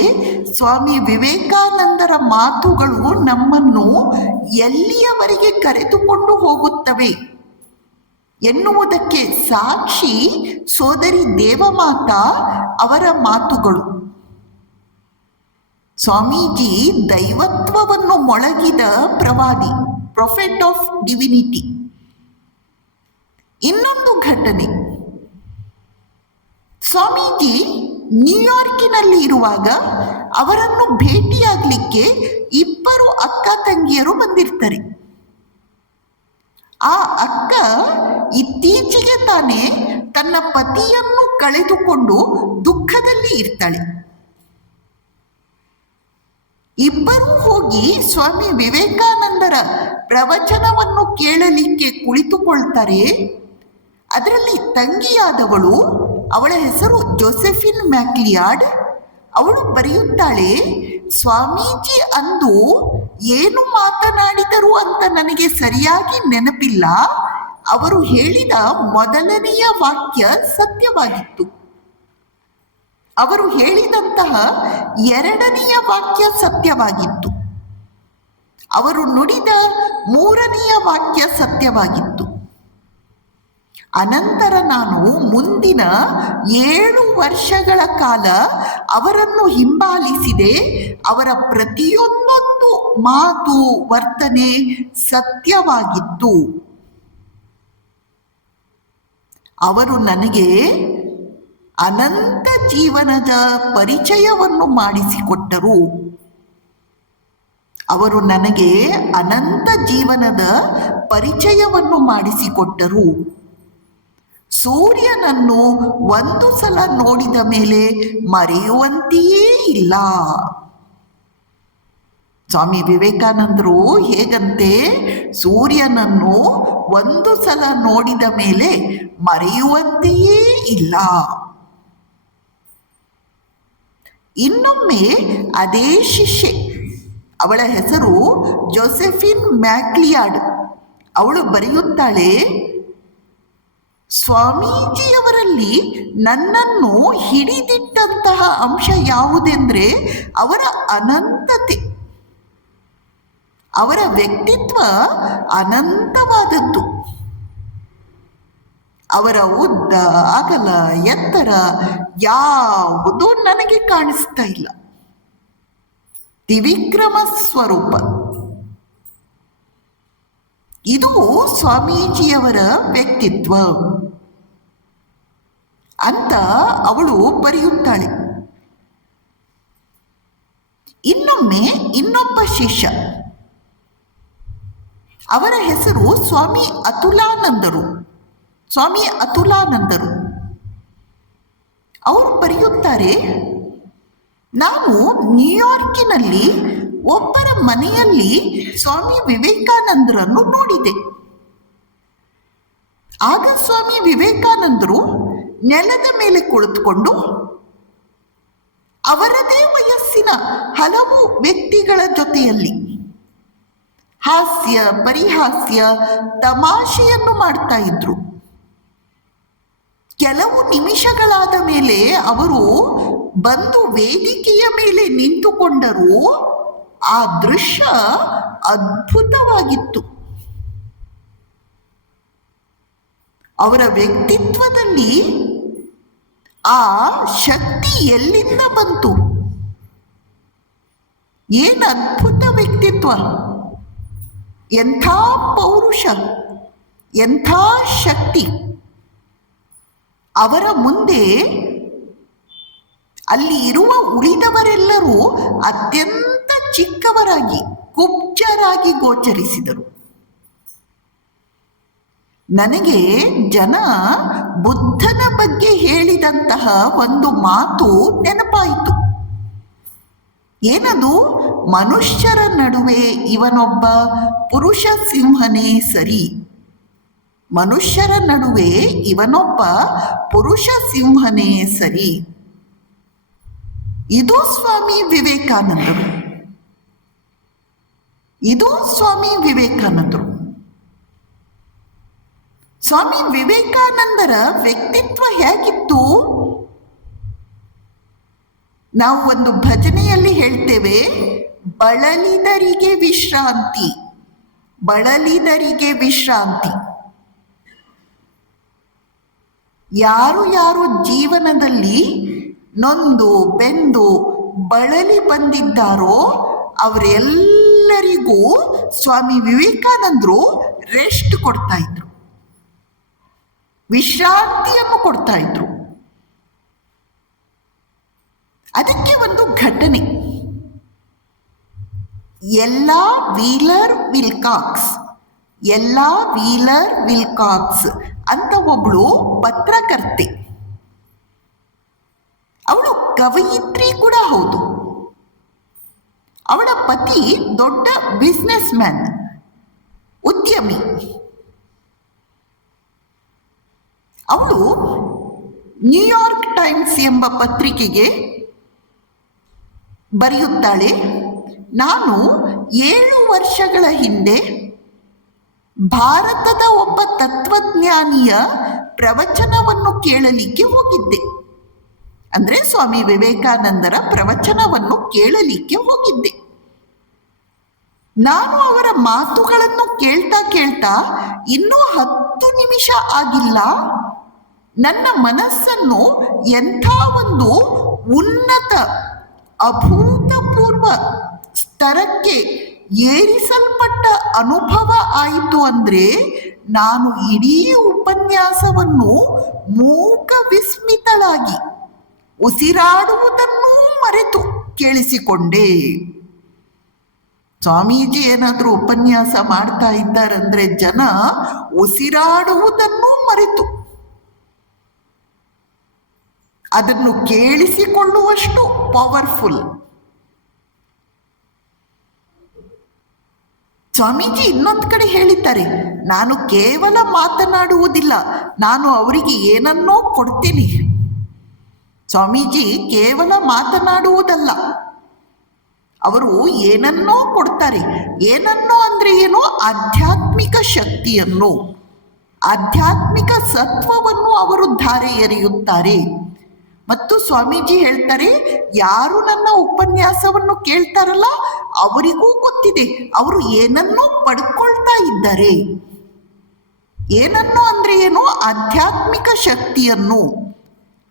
ಸ್ವಾಮಿ ವಿವೇಕಾನಂದರ ಮಾತುಗಳು ನಮ್ಮನ್ನು ಎಲ್ಲಿಯವರೆಗೆ ಕರೆದುಕೊಂಡು ಹೋಗುತ್ತವೆ ಎನ್ನುವುದಕ್ಕೆ ಸಾಕ್ಷಿ ಸೋದರಿ ದೇವಮಾತಾ ಅವರ ಮಾತುಗಳು. ಸ್ವಾಮೀಜಿ ದೈವತ್ವವನ್ನು ಮೊಳಗಿದ ಪ್ರವಾದಿ, ಪ್ರೊಫೆಟ್ ಆಫ್ ಡಿವಿನಿಟಿ. ಇನ್ನೊಂದು ಘಟನೆ, ಸ್ವಾಮೀಜಿ ನ್ಯೂಯಾರ್ಕಿನಲ್ಲಿ ಇರುವಾಗ ಅವರನ್ನು ಭೇಟಿಯಾಗಲಿಕ್ಕೆ ಇಬ್ಬರು ಅಕ್ಕ ತಂಗಿಯರು ಬಂದಿರ್ತಾರೆ. ಆ ಅಕ್ಕ ಇತ್ತೀಚೆಗೆ ತಾನೇ ತನ್ನ ಪತಿಯನ್ನು ಕಳೆದುಕೊಂಡು ದುಃಖದಲ್ಲಿ ಇರ್ತಾಳೆ. ಇಬ್ಬರೂ ಹೋಗಿ ಸ್ವಾಮಿ ವಿವೇಕಾನಂದರ ಪ್ರವಚನವನ್ನು ಕೇಳಲಿಕ್ಕೆ ಕುಳಿತುಕೊಳ್ತಾರೆ. ಅದರಲ್ಲಿ ತಂಗಿಯಾದವಳು, ಅವಳ ಹೆಸರು ಜೋಸೆಫಿನ್ ಮ್ಯಾಕ್ಲಿಯಾರ್ಡ್, ಅವಳು ಬರೆಯುತ್ತಾಳೆ, ಸ್ವಾಮೀಜಿ ಅಂದು ಏನು ಮಾತನಾಡಿದರು ಅಂತ ನನಗೆ ಸರಿಯಾಗಿ ನೆನಪಿಲ್ಲ. ಅವರು ಹೇಳಿದ ಮೊದಲನೆಯ ವಾಕ್ಯ ಸತ್ಯವಾಗಿತ್ತು. ಅವರು ಹೇಳಿದಂತಹ ಎರಡನೆಯ ವಾಕ್ಯ ಸತ್ಯವಾಗಿತ್ತು. ಅವರು ನುಡಿದ ಮೂರನೆಯ ವಾಕ್ಯ ಸತ್ಯವಾಗಿತ್ತು. ಅನಂತರ ನಾನು ಮುಂದಿನ 7 ವರ್ಷಗಳ ಕಾಲ ಅವರನ್ನು ಹಿಂಬಾಲಿಸಿದೆ. ಅವರ ಪ್ರತಿಯೊಂದೊಂದು ಮಾತು, ವರ್ತನೆ ಸತ್ಯವಾಗಿತ್ತು. ಅವರು ನನಗೆ ಅನಂತ ಜೀವನದ ಪರಿಚಯವನ್ನು ಮಾಡಿಸಿಕೊಟ್ಟರು. ಅವರು ನನಗೆ ಅನಂತ ಜೀವನದ ಪರಿಚಯವನ್ನು ಮಾಡಿಸಿಕೊಟ್ಟರು. ಸೂರ್ಯನನ್ನು ಒಂದು ಸಲ ನೋಡಿದ ಮೇಲೆ ಮರೆಯುವಂತೆಯೇ ಇಲ್ಲ. ಸ್ವಾಮಿ ವಿವೇಕಾನಂದರು ಹೇಗಂತೆ, ಸೂರ್ಯನನ್ನು ಒಂದು ಸಲ ನೋಡಿದ ಮೇಲೆ ಮರೆಯುವಂತೆಯೇ ಇಲ್ಲ. ಇನ್ನೊಮ್ಮೆ ಅದೇ ಶಿಷ್ಯೆ, ಅವಳ ಹೆಸರು ಜೋಸೆಫಿನ್ ಮ್ಯಾಕ್ಲಿಯಾರ್ಡ್, ಅವಳು ಬರೆಯುತ್ತಾಳೆ, ಸ್ವಾಮೀಜಿಯವರಲ್ಲಿ ನನ್ನನ್ನು ಹಿಡಿದಿಟ್ಟಂತಹ ಅಂಶ ಯಾವುದೆಂದರೆ ಅವರ ಅನಂತತೆ. ಅವರ ವ್ಯಕ್ತಿತ್ವ ಅನಂತವಾದದ್ದು. ಅವರ ಉದ್ದ, ಅಗಲ, ಎತ್ತರ ಯಾವುದೂ ನನಗೆ ಕಾಣಿಸ್ತಾ ಇಲ್ಲ. ತ್ರಿವಿಕ್ರಮ ಸ್ವರೂಪ. ಇದು ಸ್ವಾಮೀಜಿಯವರ ವ್ಯಕ್ತಿತ್ವ ಅಂತ ಅವಳು ಬರೆಯುತ್ತಾಳೆ. ಇನ್ನೊಮ್ಮೆ ಇನ್ನೊಬ್ಬ ಶಿಷ್ಯ, ಅವರ ಹೆಸರು ಸ್ವಾಮಿ ಅತುಲಾನಂದರು. ಅವರು ಬರೆಯುತ್ತಾರೆ, ನಾನು ನ್ಯೂಯಾರ್ಕಿನಲ್ಲಿ ಒಬ್ಬರ ಮನೆಯಲ್ಲಿ ಸ್ವಾಮಿ ವಿವೇಕಾನಂದರನ್ನು ನೋಡಿದೆ. ಆಗ ಸ್ವಾಮಿ ವಿವೇಕಾನಂದರು ನೆಲದ ಮೇಲೆ ಕುಳಿತುಕೊಂಡು ಅವರದೇ ವಯಸ್ಸಿನ ಹಲವು ವ್ಯಕ್ತಿಗಳ ಜೊತೆಯಲ್ಲಿ ಹಾಸ್ಯ, ಪರಿಹಾಸ್ಯ, ತಮಾಷೆಯನ್ನು ಮಾಡ್ತಾ ಇದ್ರು. ಕೆಲವು ನಿಮಿಷಗಳಾದ ಮೇಲೆ ಅವರು ಬಂದು ವೇದಿಕೆಯ ಮೇಲೆ ನಿಂತುಕೊಂಡರು. ಆ ದೃಶ್ಯ ಅದ್ಭುತವಾಗಿತ್ತು. ಅವರ ವ್ಯಕ್ತಿತ್ವದಲ್ಲಿ ಆ ಶಕ್ತಿ ಎಲ್ಲಿಂದ ಬಂತು? ಏನು ಅದ್ಭುತ ವ್ಯಕ್ತಿತ್ವ, ಎಂಥ ಪೌರುಷ, ಎಂಥ ಶಕ್ತಿ. ಅವರ ಮುಂದೆ ಅಲ್ಲಿ ಇರುವ ಉಳಿದವರೆಲ್ಲರೂ ಅತ್ಯಂತ ಚಿಕ್ಕವರಾಗಿ, ಕುಬ್ಜರಾಗಿ ಗೋಚರಿಸಿದರು. ನನಗೆ ಜನ ಬುದ್ಧನ ಬಗ್ಗೆ ಹೇಳಿದಂತಹ ಒಂದು ಮಾತು ನೆನಪಾಯಿತು. ಏನದು? ಮನುಷ್ಯರ ನಡುವೆ ಇವನೊಬ್ಬ ಪುರುಷ ಸಿಂಹನೇ ಸರಿ. ಮನುಷ್ಯರ ನಡುವೆ ಇವನೊಬ್ಬ ಪುರುಷ ಸಿಂಹನೇ ಸರಿ. ಇದು ಸ್ವಾಮಿ ವಿವೇಕಾನಂದರು. ಇದು ಸ್ವಾಮಿ ವಿವೇಕಾನಂದರು. ಸ್ವಾಮಿ ವಿವೇಕಾನಂದರ ವ್ಯಕ್ತಿತ್ವ ಹೇಗಿತ್ತು? ನಾವು ಒಂದು ಭಜನೆಯಲ್ಲಿ ಹೇಳ್ತೇವೆ, ಬಳಲಿದರಿಗೆ ವಿಶ್ರಾಂತಿ, ಬಳಲಿದರಿಗೆ ವಿಶ್ರಾಂತಿ. ಯಾರು ಯಾರು ಜೀವನದಲ್ಲಿ ನೊಂದು ಬೆಂದು ಬಳಲಿ ಬಂದಿದ್ದಾರೋ ಅವರೆಲ್ಲರಿಗೂ ಸ್ವಾಮಿ ವಿವೇಕಾನಂದರು ರೆಸ್ಟ್ ಕೊಡ್ತಾ ಇದ್ರು, ವಿಶ್ರಾಂತಿಯನ್ನು ಕೊಡ್ತಾ ಇದ್ರು. ಅದಕ್ಕೆ ಒಂದು ಘಟನೆ, ಎಲ್ಲಾ ವೀಲರ್ ವಿಲ್ಕಾಕ್ಸ್, ಎಲ್ಲಾ ವೀಲರ್ ವಿಲ್ಕಾಕ್ಸ್ ಅಂತ ಒಬ್ಳು ಪತ್ರಕರ್ತೆ. ಅವಳು ಕವಯಿತ್ರಿ ಕೂಡ ಹೌದು. ಅವಳ ಪತಿ ದೊಡ್ಡ ಬಿಸ್ನೆಸ್ ಮ್ಯಾನ್, ಉದ್ಯಮಿ. ಅವಳು ನ್ಯೂಯಾರ್ಕ್ ಟೈಮ್ಸ್ ಎಂಬ ಪತ್ರಿಕೆಗೆ ಬರೆಯುತ್ತಾಳೆ, ನಾನು 7 ವರ್ಷಗಳ ಹಿಂದೆ ಭಾರತದ ಒಬ್ಬ ತತ್ವಜ್ಞಾನಿಯ ಪ್ರವಚನವನ್ನು ಕೇಳಲಿಕ್ಕೆ ಹೋಗಿದ್ದೆ. ಅಂದರೆ ಸ್ವಾಮಿ ವಿವೇಕಾನಂದರ ಪ್ರವಚನವನ್ನು ಕೇಳಲಿಕ್ಕೆ ಹೋಗಿದ್ದೆ. ನಾನು ಅವರ ಮಾತುಗಳನ್ನು ಕೇಳ್ತಾ ಕೇಳ್ತಾ ಇನ್ನೂ 10 ನಿಮಿಷ ಆಗಿಲ್ಲ, ನನ್ನ ಮನಸ್ಸನ್ನು ಎಂಥ ಒಂದು ಉನ್ನತ ಅಭೂತಪೂರ್ವ ಸ್ತರಕ್ಕೆ ಏರಿಸಲ್ಪಟ್ಟ ಅನುಭವ ಆಯಿತು. ಅಂದರೆ ನಾನು ಇಡೀ ಉಪನ್ಯಾಸವನ್ನು ಮೂಕ ವಿಸ್ಮಿತಳಾಗಿ ಉಸಿರಾಡುವುದನ್ನೂ ಮರೆತು ಕೇಳಿಸಿಕೊಂಡೆ. ಸ್ವಾಮೀಜಿ ಏನಾದರೂ ಉಪನ್ಯಾಸ ಮಾಡ್ತಾ ಇದ್ದಾರಂದ್ರೆ ಜನ ಉಸಿರಾಡುವುದನ್ನೂ ಮರೆತು ಅದನ್ನು ಕೇಳಿಸಿಕೊಳ್ಳುವಷ್ಟು ಪವರ್ಫುಲ್. ಸ್ವಾಮೀಜಿ ಇನ್ನೊಂದು ಕಡೆ ಹೇಳಿದ್ದಾರೆ, ನಾನು ಕೇವಲ ಮಾತನಾಡುವುದಿಲ್ಲ, ನಾನು ಅವರಿಗೆ ಏನನ್ನೋ ಕೊಡ್ತೀನಿ. ಸ್ವಾಮೀಜಿ ಕೇವಲ ಮಾತನಾಡುವುದಲ್ಲ, ಅವರು ಏನನ್ನೋ ಕೊಡ್ತಾರೆ. ಏನನ್ನೋ ಅಂದ್ರೆ ಏನು? ಆಧ್ಯಾತ್ಮಿಕ ಶಕ್ತಿಯನ್ನು, ಆಧ್ಯಾತ್ಮಿಕ ಸತ್ವವನ್ನು ಅವರು ಧಾರೆ ಎರೆಯುತ್ತಾರೆ. ಮತ್ತು ಸ್ವಾಮೀಜಿ ಹೇಳ್ತಾರೆ, ಯಾರು ನನ್ನ ಉಪನ್ಯಾಸವನ್ನು ಕೇಳ್ತಾರಲ್ಲ ಅವರಿಗೂ ಗೊತ್ತಿದೆ ಅವರು ಏನನ್ನೋ ಪಡ್ಕೊಳ್ತಾ ಇದ್ದಾರೆ. ಏನನ್ನೋ ಅಂದ್ರೆ ಏನು? ಆಧ್ಯಾತ್ಮಿಕ ಶಕ್ತಿಯನ್ನು,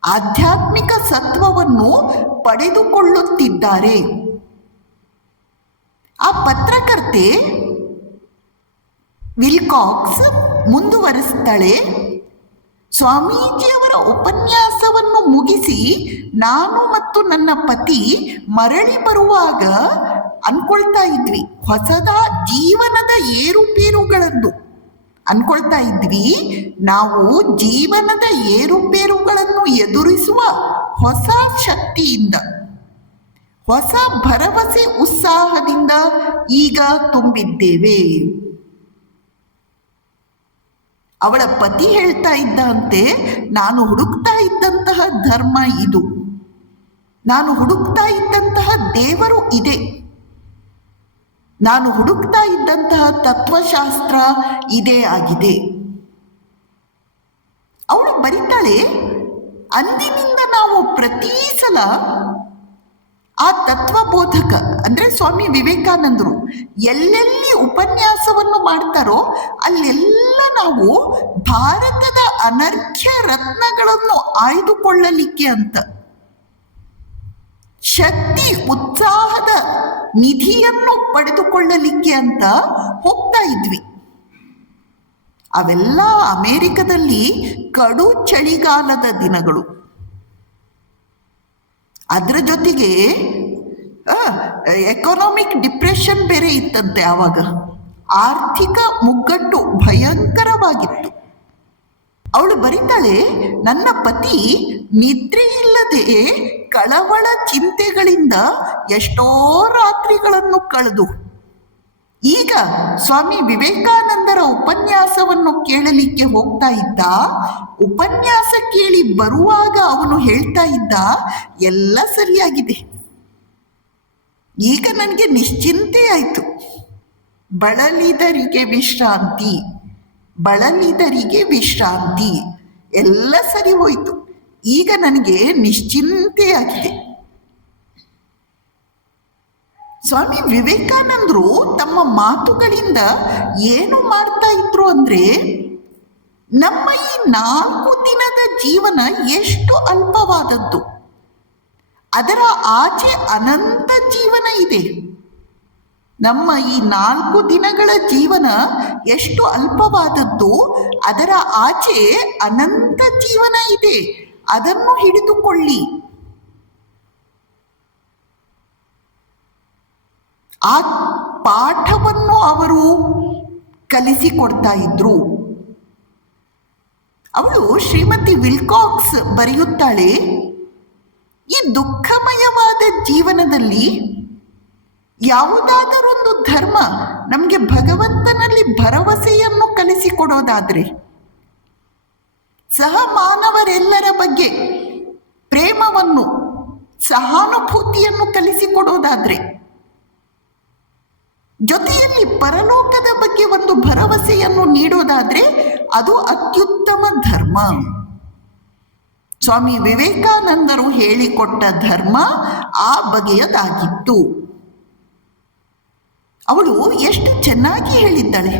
ಆಧ್ಯಾತ್ಮಿಕ ಸತ್ವವನ್ನು ಪಡೆದುಕೊಳ್ಳುತ್ತಿದ್ದಾರೆ. ಆ ಪತ್ರಕರ್ತೆ ವಿಲ್ಕಾಕ್ಸ್ ಮುಂದುವರಿಸ್ತಾಳೆ, ಸ್ವಾಮೀಜಿಯವರ ಉಪನ್ಯಾಸವನ್ನು ಮುಗಿಸಿ ನಾನು ಮತ್ತು ನನ್ನ ಪತಿ ಮರಳಿ ಬರುವಾಗ ಅನ್ಕೊಳ್ತಾ ಇದ್ವಿ, ಹೊಸದ ಜೀವನದ ಏರುಪೇರುಗಳನ್ನು ಅನ್ಕೊಳ್ತಾ ಇದ್ವಿ. ನಾವು ಜೀವನದ ಏರುಪೇರುಗಳನ್ನು ಎದುರಿಸುವ ಹೊಸ ಶಕ್ತಿಯಿಂದ, ಹೊಸ ಭರವಸೆ ಉತ್ಸಾಹದಿಂದ ಈಗ ತುಂಬಿದ್ದೇವೆ. ಅವಳ ಪತಿ ಹೇಳ್ತಾ ಇದ್ದಂತೆ, ನಾನು ಹುಡುಕ್ತಾ ಇದ್ದಂತಹ ಧರ್ಮ ಇದು, ನಾನು ಹುಡುಕ್ತಾ ಇದ್ದಂತಹ ದೇವರು ಇದೆ, ನಾನು ಹುಡುಕ್ತಾ ಇದ್ದಂತಹ ತತ್ವಶಾಸ್ತ್ರ ಇದೇ ಆಗಿದೆ. ಅವಳು ಬರೀತಾಳೆ, ಅಂದಿನಿಂದ ನಾವು ಪ್ರತಿ ಸಲ ಆ ತತ್ವಬೋಧಕ ಅಂದ್ರೆ ಸ್ವಾಮಿ ವಿವೇಕಾನಂದರು ಎಲ್ಲೆಲ್ಲಿ ಉಪನ್ಯಾಸವನ್ನು ಮಾಡ್ತಾರೋ ಅಲ್ಲೆಲ್ಲ ನಾವು ಭಾರತದ ಅನರ್ಘ್ಯ ರತ್ನಗಳನ್ನು ಆಯ್ದುಕೊಳ್ಳಲಿಕ್ಕೆ ಅಂತ, ಶಕ್ತಿ ಉತ್ಸಾಹದ ನಿಧಿಯನ್ನು ಪಡೆದುಕೊಳ್ಳಲಿಕ್ಕೆ ಅಂತ ಹೋಗ್ತಾ ಇದ್ವಿ. ಅವೆಲ್ಲ ಅಮೆರಿಕದಲ್ಲಿ ಕಡು ಚಳಿಗಾಲದ ದಿನಗಳು. ಅದರ ಜೊತೆಗೆ ಎಕನಾಮಿಕ್ ಡಿಪ್ರೆಷನ್ ಬೇರೆ ಇತ್ತಂತೆ. ಆವಾಗ ಆರ್ಥಿಕ ಮುಗ್ಗಟ್ಟು ಭಯಂಕರವಾಗಿತ್ತು. ಅವಳು ಬರೀತಾಳೆ, ನನ್ನ ಪತಿ ನಿದ್ರೆ ಇಲ್ಲದೆ ಕಳವಳ ಚಿಂತೆಗಳಿಂದ ಎಷ್ಟೋ ರಾತ್ರಿಗಳನ್ನು ಕಳೆದು ಈಗ ಸ್ವಾಮಿ ವಿವೇಕಾನಂದರ ಉಪನ್ಯಾಸವನ್ನು ಕೇಳಲಿಕ್ಕೆ ಹೋಗ್ತಾ ಇದ್ದ. ಉಪನ್ಯಾಸ ಕೇಳಿ ಬರುವಾಗ ಅವನು ಹೇಳ್ತಾ ಇದ್ದ, ಎಲ್ಲ ಸರಿಯಾಗಿದೆ, ಈಗ ನನಗೆ ನಿಶ್ಚಿಂತೆ ಆಯಿತು, ಬಳಲಿದರಿಗೆ ವಿಶ್ರಾಂತಿ, ಬಳಲಿದರಿಗೆ ವಿಶ್ರಾಂತಿ, ಎಲ್ಲ ಸರಿ ಹೋಯ್ತು, ಈಗ ನನಗೆ ನಿಶ್ಚಿಂತೆಯಾಗಿದೆ. ಸ್ವಾಮಿ ವಿವೇಕಾನಂದರು ತಮ್ಮ ಮಾತುಗಳಿಂದ ಏನು ಮಾಡ್ತಾ ಇದ್ರು ಅಂದ್ರೆ, ನಮ್ಮ ಈ 4 ದಿನದ ಜೀವನ ಎಷ್ಟು ಅಲ್ಪವಾದದ್ದು, ಅದರ ಆಚೆ ಅನಂತ ಜೀವನ ಇದೆ. ನಮ್ಮ ಈ 4 ದಿನಗಳ ಜೀವನ ಎಷ್ಟು ಅಲ್ಪವಾದದ್ದು, ಅದರ ಆಚೆ ಅನಂತ ಜೀವನ ಇದೆ, ಅದನ್ನು ಹಿಡಿದುಕೊಳ್ಳಿ. ಆ ಪಾಠವನ್ನು ಅವರು ಕಲಿಸಿಕೊಡ್ತಾ ಇದ್ರು. ಅವಳು ಶ್ರೀಮತಿ ವಿಲ್ಕಾಕ್ಸ್ ಬರೆಯುತ್ತಾಳೆ, ಈ ದುಃಖಮಯವಾದ ಜೀವನದಲ್ಲಿ ಯಾವುದಾದರೊಂದು ಧರ್ಮ ನಮಗೆ ಭಗವಂತನಲ್ಲಿ ಭರವಸೆಯನ್ನು ಕಲಿಸಿಕೊಡೋದಾದ್ರೆ, ಸಹ ಮಾನವರೆಲ್ಲರ ಬಗ್ಗೆ ಪ್ರೇಮವನ್ನು, ಸಹಾನುಭೂತಿಯನ್ನು ಕಲಿಸಿಕೊಡೋದಾದ್ರೆ, ಜೊತೆಯಲ್ಲಿ ಪರಲೋಕದ ಬಗ್ಗೆ ಒಂದು ಭರವಸೆಯನ್ನು ನೀಡೋದಾದ್ರೆ, ಅದು ಅತ್ಯುತ್ತಮ ಧರ್ಮ. ಸ್ವಾಮಿ ವಿವೇಕಾನಂದರು ಹೇಳಿಕೊಟ್ಟ ಧರ್ಮ ಆ ಬಗೆಯದಾಗಿತ್ತು. ಅವಳು ಎಷ್ಟು ಚೆನ್ನಾಗಿ ಹೇಳಿದ್ದಾಳೆ.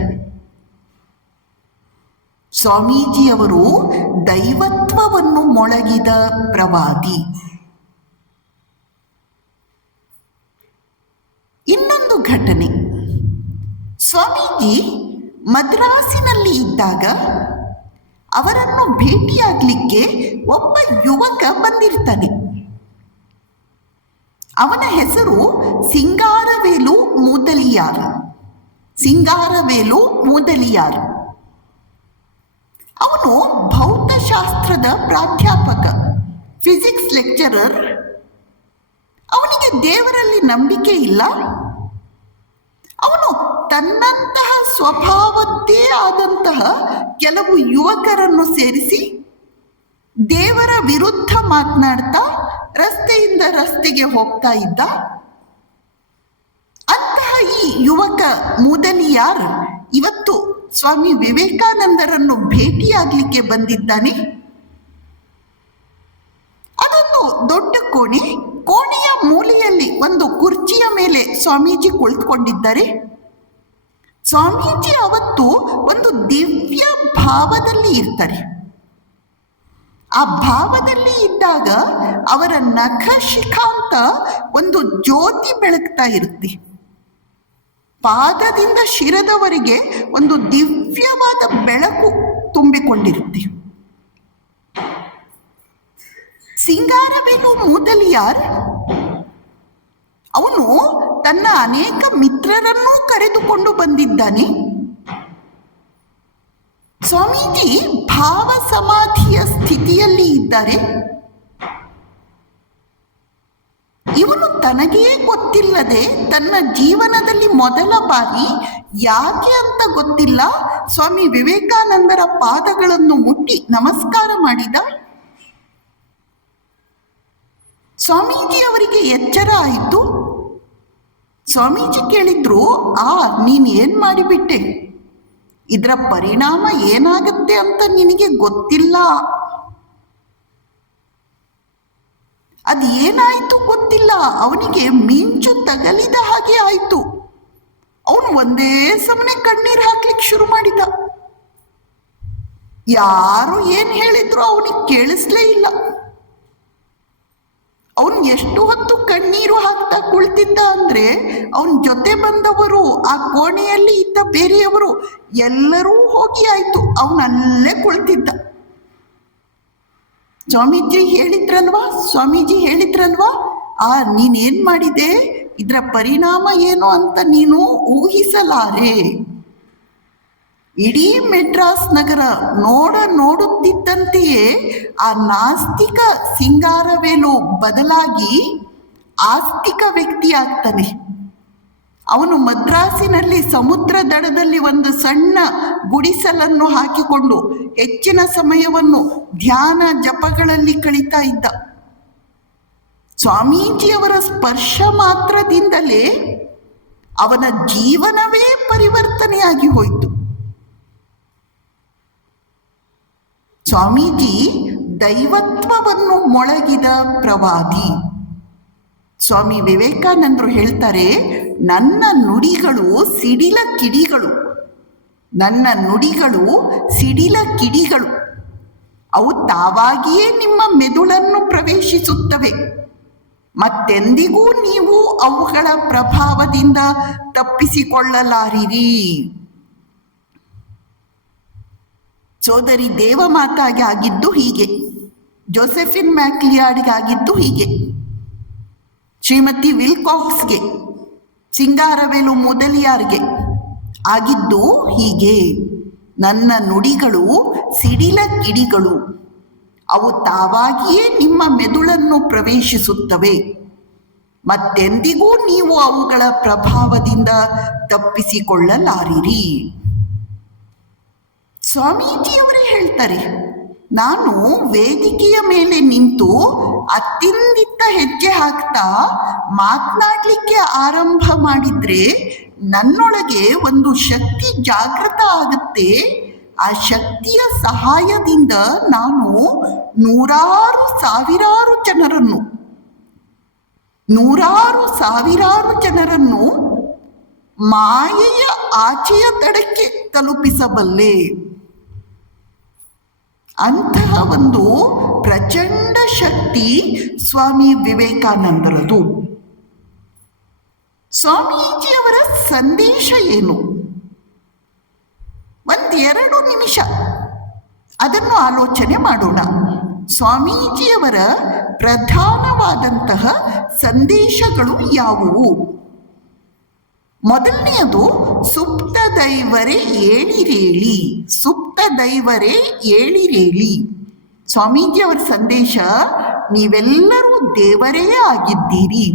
ಸ್ವಾಮೀಜಿಯವರು ದೈವತ್ವವನ್ನು ಮೊಳಗಿದ ಪ್ರವಾದಿ. ಇನ್ನೊಂದು ಘಟನೆ, ಸ್ವಾಮೀಜಿ ಮದ್ರಾಸಿನಲ್ಲಿ ಇದ್ದಾಗ ಅವರನ್ನು ಭೇಟಿಯಾಗಲಿಕ್ಕೆ ಒಬ್ಬ ಯುವಕ ಬಂದಿರ್ತಾನೆ. ಅವನ ಹೆಸರು ಸಿಂಗಾರವೇಲು ಮೂದಲಿಯಾರ್. ಸಿಂಗಾರವೇಲು ಮೂದಲಿಯಾರ್. ಅವನು ಭೌತಶಾಸ್ತ್ರದ ಪ್ರಾಧ್ಯಾಪಕ, ಫಿಸಿಕ್ಸ್ ಲೆಕ್ಚರರ್. ಅವನಿಗೆ ದೇವರಲ್ಲಿ ನಂಬಿಕೆ ಇಲ್ಲ. ಅವನು ತನ್ನಂತಹ ಸ್ವಭಾವದ್ದೇ ಆದಂತಹ ಕೆಲವು ಯುವಕರನ್ನು ಸೇರಿಸಿ ದೇವರ ವಿರುದ್ಧ ಮಾತನಾಡ್ತಾ ರಸ್ತೆಯಿಂದ ರಸ್ತೆಗೆ ಹೋಗ್ತಾ ಇದ್ದ. ಅಂತಹ ಈ ಯುವಕ ಮೂದಲಿಯಾರ್ ಇವತ್ತು ಸ್ವಾಮಿ ವಿವೇಕಾನಂದರನ್ನು ಭೇಟಿಯಾಗಲಿಕ್ಕೆ ಬಂದಿದ್ದಾನೆ. ಅದೊಂದು ದೊಡ್ಡ ಕೋಣೆ. ಕೋಣೆಯ ಮೂಲೆಯಲ್ಲಿ ಒಂದು ಕುರ್ಚಿಯ ಮೇಲೆ ಸ್ವಾಮೀಜಿ ಕುಳಿತುಕೊಂಡಿದ್ದಾರೆ. ಸ್ವಾಮೀಜಿ ಅವತ್ತು ಒಂದು ದಿವ್ಯ ಭಾವದಲ್ಲಿ ಇರ್ತಾರೆ. ಆ ಭಾವದಲ್ಲಿ ಇದ್ದಾಗ ಅವರ ನಖ ಶಿಖಾಂತ ಒಂದು ಜ್ಯೋತಿ ಬೆಳಗ್ತಾ ಇರುತ್ತೆ. ಪಾದದಿಂದ ಶಿರದವರೆಗೆ ಒಂದು ದಿವ್ಯವಾದ ಬೆಳಕು ತುಂಬಿಕೊಂಡಿರುತ್ತೆ. ಸಿಂಗಾರವೇಲು ಮೂದಲಿಯಾರ್ ಅವನು ತನ್ನ ಅನೇಕ ಮಿತ್ರರನ್ನೂ ಕರೆದುಕೊಂಡು ಬಂದಿದ್ದಾನೆ. ಸ್ವಾಮೀಜಿ ಭಾವ ಸಮಾಧಿಯ ಸ್ಥಿತಿಯಲ್ಲಿ ಇದ್ದಾರೆ. ಇವನು ತನಗೇ ಗೊತ್ತಿಲ್ಲದೆ ತನ್ನ ಜೀವನದಲ್ಲಿ ಮೊದಲ ಬಾರಿ, ಯಾಕೆ ಅಂತ ಗೊತ್ತಿಲ್ಲ, ಸ್ವಾಮಿ ವಿವೇಕಾನಂದರ ಪಾದಗಳನ್ನು ಮುಟ್ಟಿ ನಮಸ್ಕಾರ ಮಾಡಿದ. ಸ್ವಾಮೀಜಿ ಅವರಿಗೆ ಎಚ್ಚರ ಆಯಿತು. ಸ್ವಾಮೀಜಿ ಕೇಳಿದ್ರು, ನೀನ್ ಏನ್ ಮಾಡಿಬಿಟ್ಟೆ, ಇದರ ಪರಿಣಾಮ ಏನಾಗುತ್ತೆ ಅಂತ ನಿನಗೆ ಗೊತ್ತಿಲ್ಲ. ಅದು ಏನಾಯ್ತು ಗೊತ್ತಿಲ್ಲ, ಅವನಿಗೆ ಮಿಂಚು ತಗಲಿದ ಹಾಗೆ ಆಯ್ತು. ಅವನು ಒಂದೇ ಸಮನೆ ಕಣ್ಣೀರು ಹಾಕ್ಲಿಕ್ಕೆ ಶುರು ಮಾಡಿದ. ಯಾರು ಏನ್ ಹೇಳಿದ್ರು ಅವನಿಗೆ ಕೇಳಿಸ್ಲೇ ಇಲ್ಲ. ಅವನು ಎಷ್ಟು ಹೊತ್ತು ಕಣ್ಣೀರು ಹಾಕ್ತಾ ಕುಳಿತಿದ್ದ ಅಂದ್ರೆ ಅವನ ಜೊತೆ ಬಂದವರು, ಆ ಕೋಣೆಯಲ್ಲಿ ಇದ್ದ ಬೇರೆಯವರು ಎಲ್ಲರೂ ಹೋಗಿ ಆಯ್ತು, ಅವನಲ್ಲೇ ಕುಳಿತಿದ್ದ. ಸ್ವಾಮೀಜಿ ಹೇಳಿದ್ರಲ್ವಾ, ನೀನೇನ್ ಮಾಡಿದೆ, ಇದರ ಪರಿಣಾಮ ಏನು ಅಂತ ನೀನು ಊಹಿಸಲಾರೆ. ಇಡೀ ಮೆಡ್ರಾಸ್ ನಗರ ನೋಡುತ್ತಿದ್ದಂತೆಯೇ ಆ ನಾಸ್ತಿಕ ಸಿಂಗಾರವೇಲು ಬದಲಾಗಿ ಆಸ್ತಿಕ ವ್ಯಕ್ತಿ ಆಗ್ತಾನೆ. ಅವನು ಮದ್ರಾಸಿನಲ್ಲಿ ಸಮುದ್ರ ದಡದಲ್ಲಿ ಒಂದು ಸಣ್ಣ ಗುಡಿಸಲನ್ನು ಹಾಕಿಕೊಂಡು ಹೆಚ್ಚಿನ ಸಮಯವನ್ನು ಧ್ಯಾನ ಜಪಗಳಲ್ಲಿ ಕಳೀತಾ ಇದ್ದ. ಸ್ವಾಮೀಜಿಯವರ ಸ್ಪರ್ಶ ಮಾತ್ರದಿಂದಲೇ ಅವನ ಜೀವನವೇ ಪರಿವರ್ತನೆಯಾಗಿ ಹೋಯಿತು. ಸ್ವಾಮೀಜಿ ದೈವತ್ವವನ್ನು ಮೊಳಗಿದ ಪ್ರವಾದಿ. ಸ್ವಾಮಿ ವಿವೇಕಾನಂದರು ಹೇಳ್ತಾರೆ, ನನ್ನ ನುಡಿಗಳು ಸಿಡಿಲ ಕಿಡಿಗಳು, ಅವು ತಾವಾಗಿಯೇ ನಿಮ್ಮ ಮೆದುಳನ್ನು ಪ್ರವೇಶಿಸುತ್ತವೆ. ಮತ್ತೆಂದಿಗೂ ನೀವು ಅವುಗಳ ಪ್ರಭಾವದಿಂದ ತಪ್ಪಿಸಿಕೊಳ್ಳಲಾರಿರಿ. ಸೋದರಿ ದೇವಮಾತಾಗೆ ಆಗಿದ್ದು ಹೀಗೆ, ಜೋಸೆಫಿನ್ ಮ್ಯಾಕ್ಲಿಯಾಡ್ಗೆ ಆಗಿದ್ದು ಹೀಗೆ, ಶ್ರೀಮತಿ ವಿಲ್ಕಾಕ್ಸ್ಗೆ, ಸಿಂಗಾರವೇಲು ಮೊದಲಿಯಾರ್ಗೆ ಆಗಿದ್ದು ಹೀಗೆ. ನನ್ನ ನುಡಿಗಳು ಸಿಡಿಲ ಕಿಡಿಗಳು, ಅವು ತಾವಾಗಿಯೇ ನಿಮ್ಮ ಮೆದುಳನ್ನು ಪ್ರವೇಶಿಸುತ್ತವೆ. ಮತ್ತೆಂದಿಗೂ ನೀವು ಅವುಗಳ ಪ್ರಭಾವದಿಂದ ತಪ್ಪಿಸಿಕೊಳ್ಳಲಾರಿರಿ. ಸ್ವಾಮೀಜಿಯವರೇ ಹೇಳ್ತಾರೆ, ನಾನು ವೇದಿಕೆಯ ಮೇಲೆ ನಿಂತು ಅತ್ತಿಂದಿತ್ತ ಹೆಜ್ಜೆ ಹಾಕ್ತಾ ಮಾತನಾಡ್ಲಿಕ್ಕೆ ಆರಂಭ ಮಾಡಿದ್ರೆ ನನ್ನೊಳಗೆ ಒಂದು ಶಕ್ತಿ ಜಾಗೃತ ಆಗುತ್ತೆ. ಆ ಶಕ್ತಿಯ ಸಹಾಯದಿಂದ ನಾನು ಸಾವಿರಾರು ಜನರನ್ನು ಮಾಯೆಯ ಆಚೆಯ ದಡಕ್ಕೆ ತಲುಪಿಸಬಲ್ಲೆ. ಅಂತಹ ಒಂದು ಪ್ರಚಂಡ ಶಕ್ತಿ ಸ್ವಾಮಿ ವಿವೇಕಾನಂದರದು. ಸ್ವಾಮೀಜಿಯವರ ಸಂದೇಶ ಏನು? 1-2 ನಿಮಿಷ ಅದನ್ನು ಆಲೋಚನೆ ಮಾಡೋಣ. ಸ್ವಾಮೀಜಿಯವರ ಪ್ರಧಾನವಾದಂತಹ ಸಂದೇಶಗಳು ಯಾವುವು? ಮೊದಲನೆಯದು, ಸುಪ್ತ ದೈವರೇ ಏಳಿರೇಳಿ. ಸ್ವಾಮೀಜಿಯವರ ಸಂದೇಶ, ನೀವೆಲ್ಲರೂ ದೇವರೇ ಆಗಿದ್ದೀರಿ,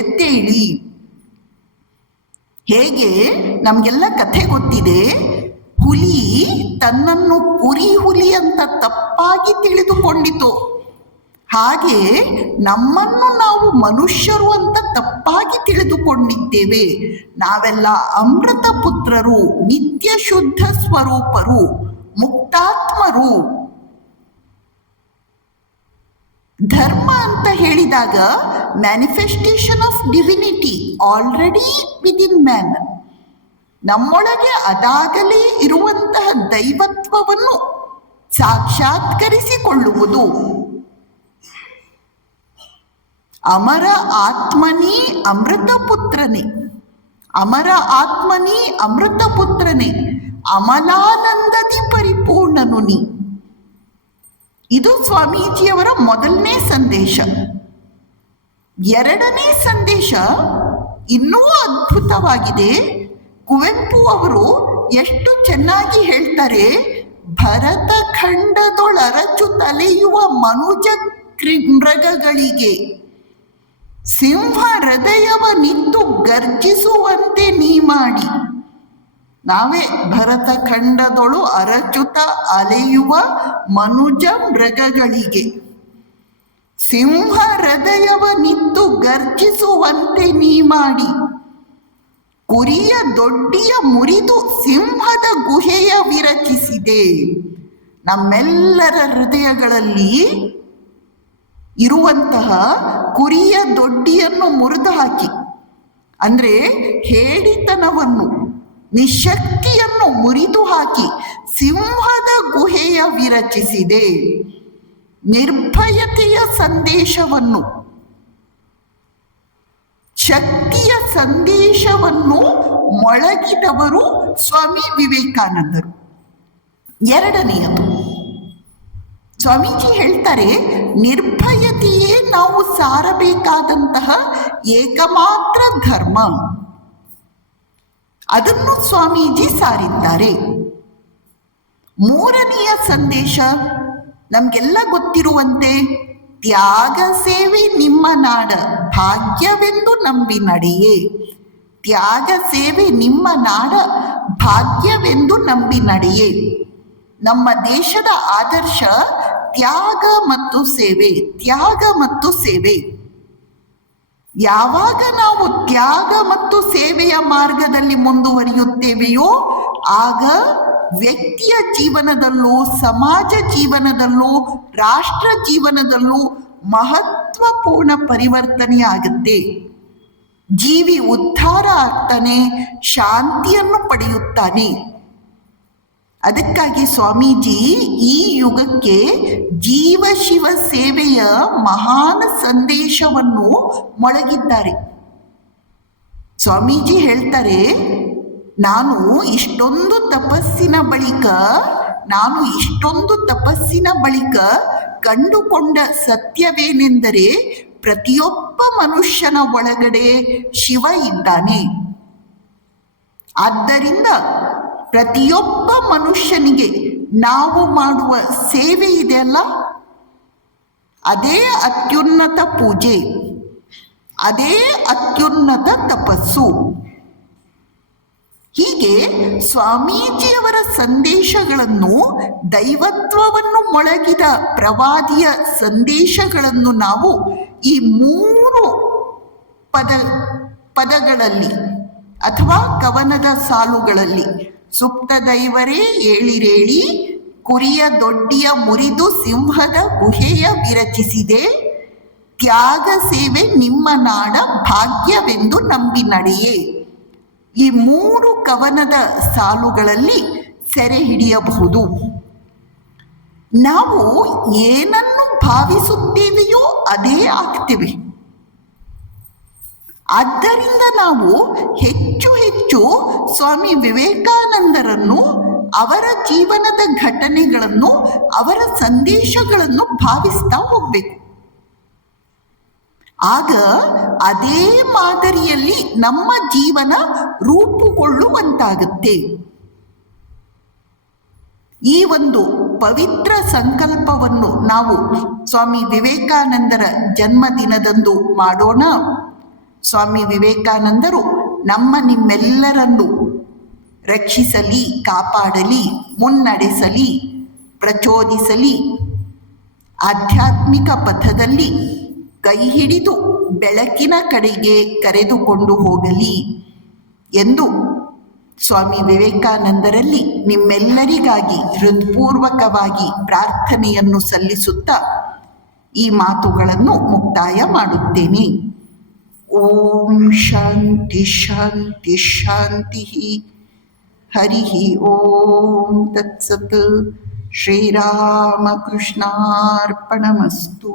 ಎದ್ದೇಳಿ. ಹೇಗೆ ನಮಗೆಲ್ಲ ಕಥೆ ಗೊತ್ತಿದೆ, ಹುಲಿ ತನ್ನನ್ನು ಹುಲಿ ಅಂತ ತಪ್ಪಾಗಿ ತಿಳಿದುಕೊಂಡಿತು. ಹಾಗೆ ನಮ್ಮನ್ನು ನಾವು ಮನುಷ್ಯರು ಅಂತ ತಪ್ಪಾಗಿ ತಿಳಿದುಕೊಂಡಿದ್ದೇವೆ. ನಾವೆಲ್ಲ ಅಮೃತ ಪುತ್ರರು, ನಿತ್ಯ ಶುದ್ಧ ಸ್ವರೂಪರು, ಮುಕ್ತಾತ್ಮರು. ಧರ್ಮ ಅಂತ ಹೇಳಿದಾಗ manifestation of divinity already within man. ನಮ್ಮೊಳಗೆ ಅದಾಗಲೇ ಇರುವಂತಹ ದೈವತ್ವವನ್ನು ಸಾಕ್ಷಾತ್ಕರಿಸಿಕೊಳ್ಳುವುದು. ಅಮರ ಆತ್ಮನೇ ಅಮೃತ ಪುತ್ರನೇ, ಅಮಲಾನಂದದಿ ಪರಿಪೂರ್ಣನು ನೀ. ಇದು ಸ್ವಾಮೀಜಿಯವರ ಮೊದಲನೇ ಸಂದೇಶ. ಎರಡನೇ ಸಂದೇಶ ಇನ್ನೂ ಅದ್ಭುತವಾಗಿದೆ. ಕುವೆಂಪು ಅವರು ಎಷ್ಟು ಚೆನ್ನಾಗಿ ಹೇಳ್ತಾರೆ, ಭರತ ಖಂಡದೊಳರಚು ತಲೆಯುವ ಮನುಜ ಮೃಗಗಳಿಗೆ ಸಿಂಹ ಹೃದಯವ ನಿಂತು ಗರ್ಜಿಸುವಂತೆ ನೀ ಮಾಡಿ. ನಾವೇ ಭರತ ಖಂಡದೊಳು ಅರಚುತ ಅಲೆಯುವ ಮನುಜ ಮೃಗಗಳಿಗೆ ಸಿಂಹ ಹೃದಯವ ನಿಂತು ಗರ್ಜಿಸುವಂತೆ ನೀ ಮಾಡಿ. ಕುರಿಯ ದೊಡ್ಡಿಯ ಮುರಿದು ಸಿಂಹದ ಗುಹೆಯ ವಿರಚಿಸಿದೆ. ನಮ್ಮೆಲ್ಲರ ಹೃದಯಗಳಲ್ಲಿ ಇರುವಂತಹ ಕುರಿಯ ದೊಡ್ಡಿಯನ್ನು ಮುರಿದು ಹಾಕಿ, ಅಂದ್ರೆ ಹೇಡಿತನವನ್ನು, ನಿಶಕ್ತಿಯನ್ನು ಮುರಿದು ಹಾಕಿ ಸಿಂಹದ ಗುಹೆಯ ವಿರಚಿಸಿದೆ. ನಿರ್ಭಯತೆಯ ಸಂದೇಶವನ್ನು, ಶಕ್ತಿಯ ಸಂದೇಶವನ್ನು ಮೊಳಗಿದವರು ಸ್ವಾಮಿ ವಿವೇಕಾನಂದರು. ಎರಡನೆಯದು, ಸ್ವಾಮೀಜಿ ಹೇಳ್ತಾರೆ, ನಿರ್ಭಯತೆಯೇ ನಾವು ಸಾರಬೇಕಾದಂತಹ ಏಕಮಾತ್ರ ಧರ್ಮ. ಅದನ್ನು ಸ್ವಾಮೀಜಿ ಸಾರಿದ್ದಾರೆ. ಮೂರನೆಯ ಸಂದೇಶ ನಮ್ಗೆಲ್ಲ ಗೊತ್ತಿರುವಂತೆ, ತ್ಯಾಗ ಸೇವೆ ನಿಮ್ಮ ನಾಡ ಭಾಗ್ಯವೆಂದು ನಂಬಿ ನಡೆಯೇ. ತ್ಯಾಗ ಸೇವೆ ನಿಮ್ಮ ನಾಡ ಭಾಗ್ಯವೆಂದು ನಂಬಿ ನಡೆಯೇ. ನಮ್ಮ ದೇಶದ ಆದರ್ಶ ತ್ಯಾಗ ಮತ್ತು ಸೇವೆ, ತ್ಯಾಗ ಮತ್ತು ಸೇವೆ. ಯಾವಾಗ ನಾವು ತ್ಯಾಗ ಮತ್ತು ಸೇವೆಯ ಮಾರ್ಗದಲ್ಲಿ ಮುಂದುವರಿಯುತ್ತೇವೆಯೋ ಆಗ ವ್ಯಕ್ತಿಯ ಜೀವನದಲ್ಲೂ, ಸಮಾಜ ಜೀವನದಲ್ಲೂ, ರಾಷ್ಟ್ರ ಜೀವನದಲ್ಲೂ ಮಹತ್ವಪೂರ್ಣ ಪರಿವರ್ತನೆ ಆಗುತ್ತೆ. ಜೀವಿ ಉದ್ಧಾರ ಆಗ್ತಾನೆ, ಶಾಂತಿಯನ್ನು ಪಡೆಯುತ್ತಾನೆ. ಅದಕ್ಕಾಗಿ ಸ್ವಾಮೀಜಿ ಈ ಯುಗಕ್ಕೆ ಜೀವ ಶಿವ ಸೇವೆಯ ಮಹಾನ್ ಸಂದೇಶವನ್ನು ಮೊಳಗಿದ್ದಾರೆ. ಸ್ವಾಮೀಜಿ ಹೇಳ್ತಾರೆ, ನಾನು ಇಷ್ಟೊಂದು ತಪಸ್ಸಿನ ಬಳಿಕ ಕಂಡುಕೊಂಡ ಸತ್ಯವೇನೆಂದರೆ, ಪ್ರತಿಯೊಬ್ಬ ಮನುಷ್ಯನ ಒಳಗಡೆ ಶಿವ ಇದ್ದಾನೆ. ಆದ್ದರಿಂದ ಪ್ರತಿಯೊಬ್ಬ ಮನುಷ್ಯನಿಗೆ ನಾವು ಮಾಡುವ ಸೇವೆ ಇದೆಯಲ್ಲ, ಅದೇ ಅತ್ಯುನ್ನತ ಪೂಜೆ, ಅದೇ ಅತ್ಯುನ್ನತ ತಪಸ್ಸು. ಹೀಗೆ ಸ್ವಾಮೀಜಿಯವರ ಸಂದೇಶಗಳನ್ನು, ದೈವತ್ವವನ್ನು ಮೊಳಗಿದ ಪ್ರವಾದಿಯ ಸಂದೇಶಗಳನ್ನು ನಾವು ಈ ಮೂರು ಪದಗಳಲ್ಲಿ ಅಥವಾ ಕವನದ ಸಾಲುಗಳಲ್ಲಿ, ಸುಪ್ತ ದೈವರೇ ಏಳಿರೇಳಿ, ಕುರಿಯ ದೊಡ್ಡಿಯ ಮುರಿದು ಸಿಂಹದ ಗುಹೆಯ ವಿರಚಿಸಿದೆ, ತ್ಯಾಗ ಸೇವೆ ನಿಮ್ಮ ನಾಡ ಭಾಗ್ಯವೆಂದು ನಂಬಿ ನಡೆಯೇ, ಈ ಮೂರು ಕವನದ ಸಾಲುಗಳಲ್ಲಿ ಸೆರೆ ಹಿಡಿಯಬಹುದು. ನಾವು ಏನನ್ನು ಭಾವಿಸುತ್ತೇವೆಯೋ ಅದೇ ಆಗ್ತೇವೆ. ಆದ್ದರಿಂದ ನಾವು ಹೆಚ್ಚು ಹೆಚ್ಚು ಸ್ವಾಮಿ ವಿವೇಕಾನಂದರನ್ನು, ಅವರ ಜೀವನದ ಘಟನೆಗಳನ್ನು, ಅವರ ಸಂದೇಶಗಳನ್ನು ಭಾವಿಸ್ತಾ ಹೋಗ್ಬೇಕು. ಆಗ ಅದೇ ಮಾದರಿಯಲ್ಲಿ ನಮ್ಮ ಜೀವನ ರೂಪುಗೊಳ್ಳುವಂತಾಗುತ್ತೆ. ಈ ಒಂದು ಪವಿತ್ರ ಸಂಕಲ್ಪವನ್ನು ನಾವು ಸ್ವಾಮಿ ವಿವೇಕಾನಂದರ ಜನ್ಮದಿನದಂದು ಮಾಡೋಣ. ಸ್ವಾಮಿ ವಿವೇಕಾನಂದರು ನಿಮ್ಮೆಲ್ಲರನ್ನು ರಕ್ಷಿಸಲಿ, ಕಾಪಾಡಲಿ, ಮುನ್ನಡೆಸಲಿ, ಪ್ರಚೋದಿಸಲಿ, ಆಧ್ಯಾತ್ಮಿಕ ಪಥದಲ್ಲಿ ಕೈ ಹಿಡಿದು ಬೆಳಕಿನ ಕಡೆಗೆ ಕರೆದುಕೊಂಡು ಹೋಗಲಿ ಎಂದು ಸ್ವಾಮಿ ವಿವೇಕಾನಂದರಲ್ಲಿ ನಿಮ್ಮೆಲ್ಲರಿಗಾಗಿ ಹೃತ್ಪೂರ್ವಕವಾಗಿ ಪ್ರಾರ್ಥನೆಯನ್ನು ಸಲ್ಲಿಸುತ್ತಾ ಈ ಮಾತುಗಳನ್ನು ಮುಕ್ತಾಯ ಮಾಡುತ್ತೇನೆ. ಓಂ ಶಾಂತಿ ಶಾಂತಿ ಶಾಂತಿ. ಹರಿ ಓಂ ತತ್ಸತ್. ಶ್ರೀರಾಮಕೃಷ್ಣಾರ್ಪಣಮಸ್ತು.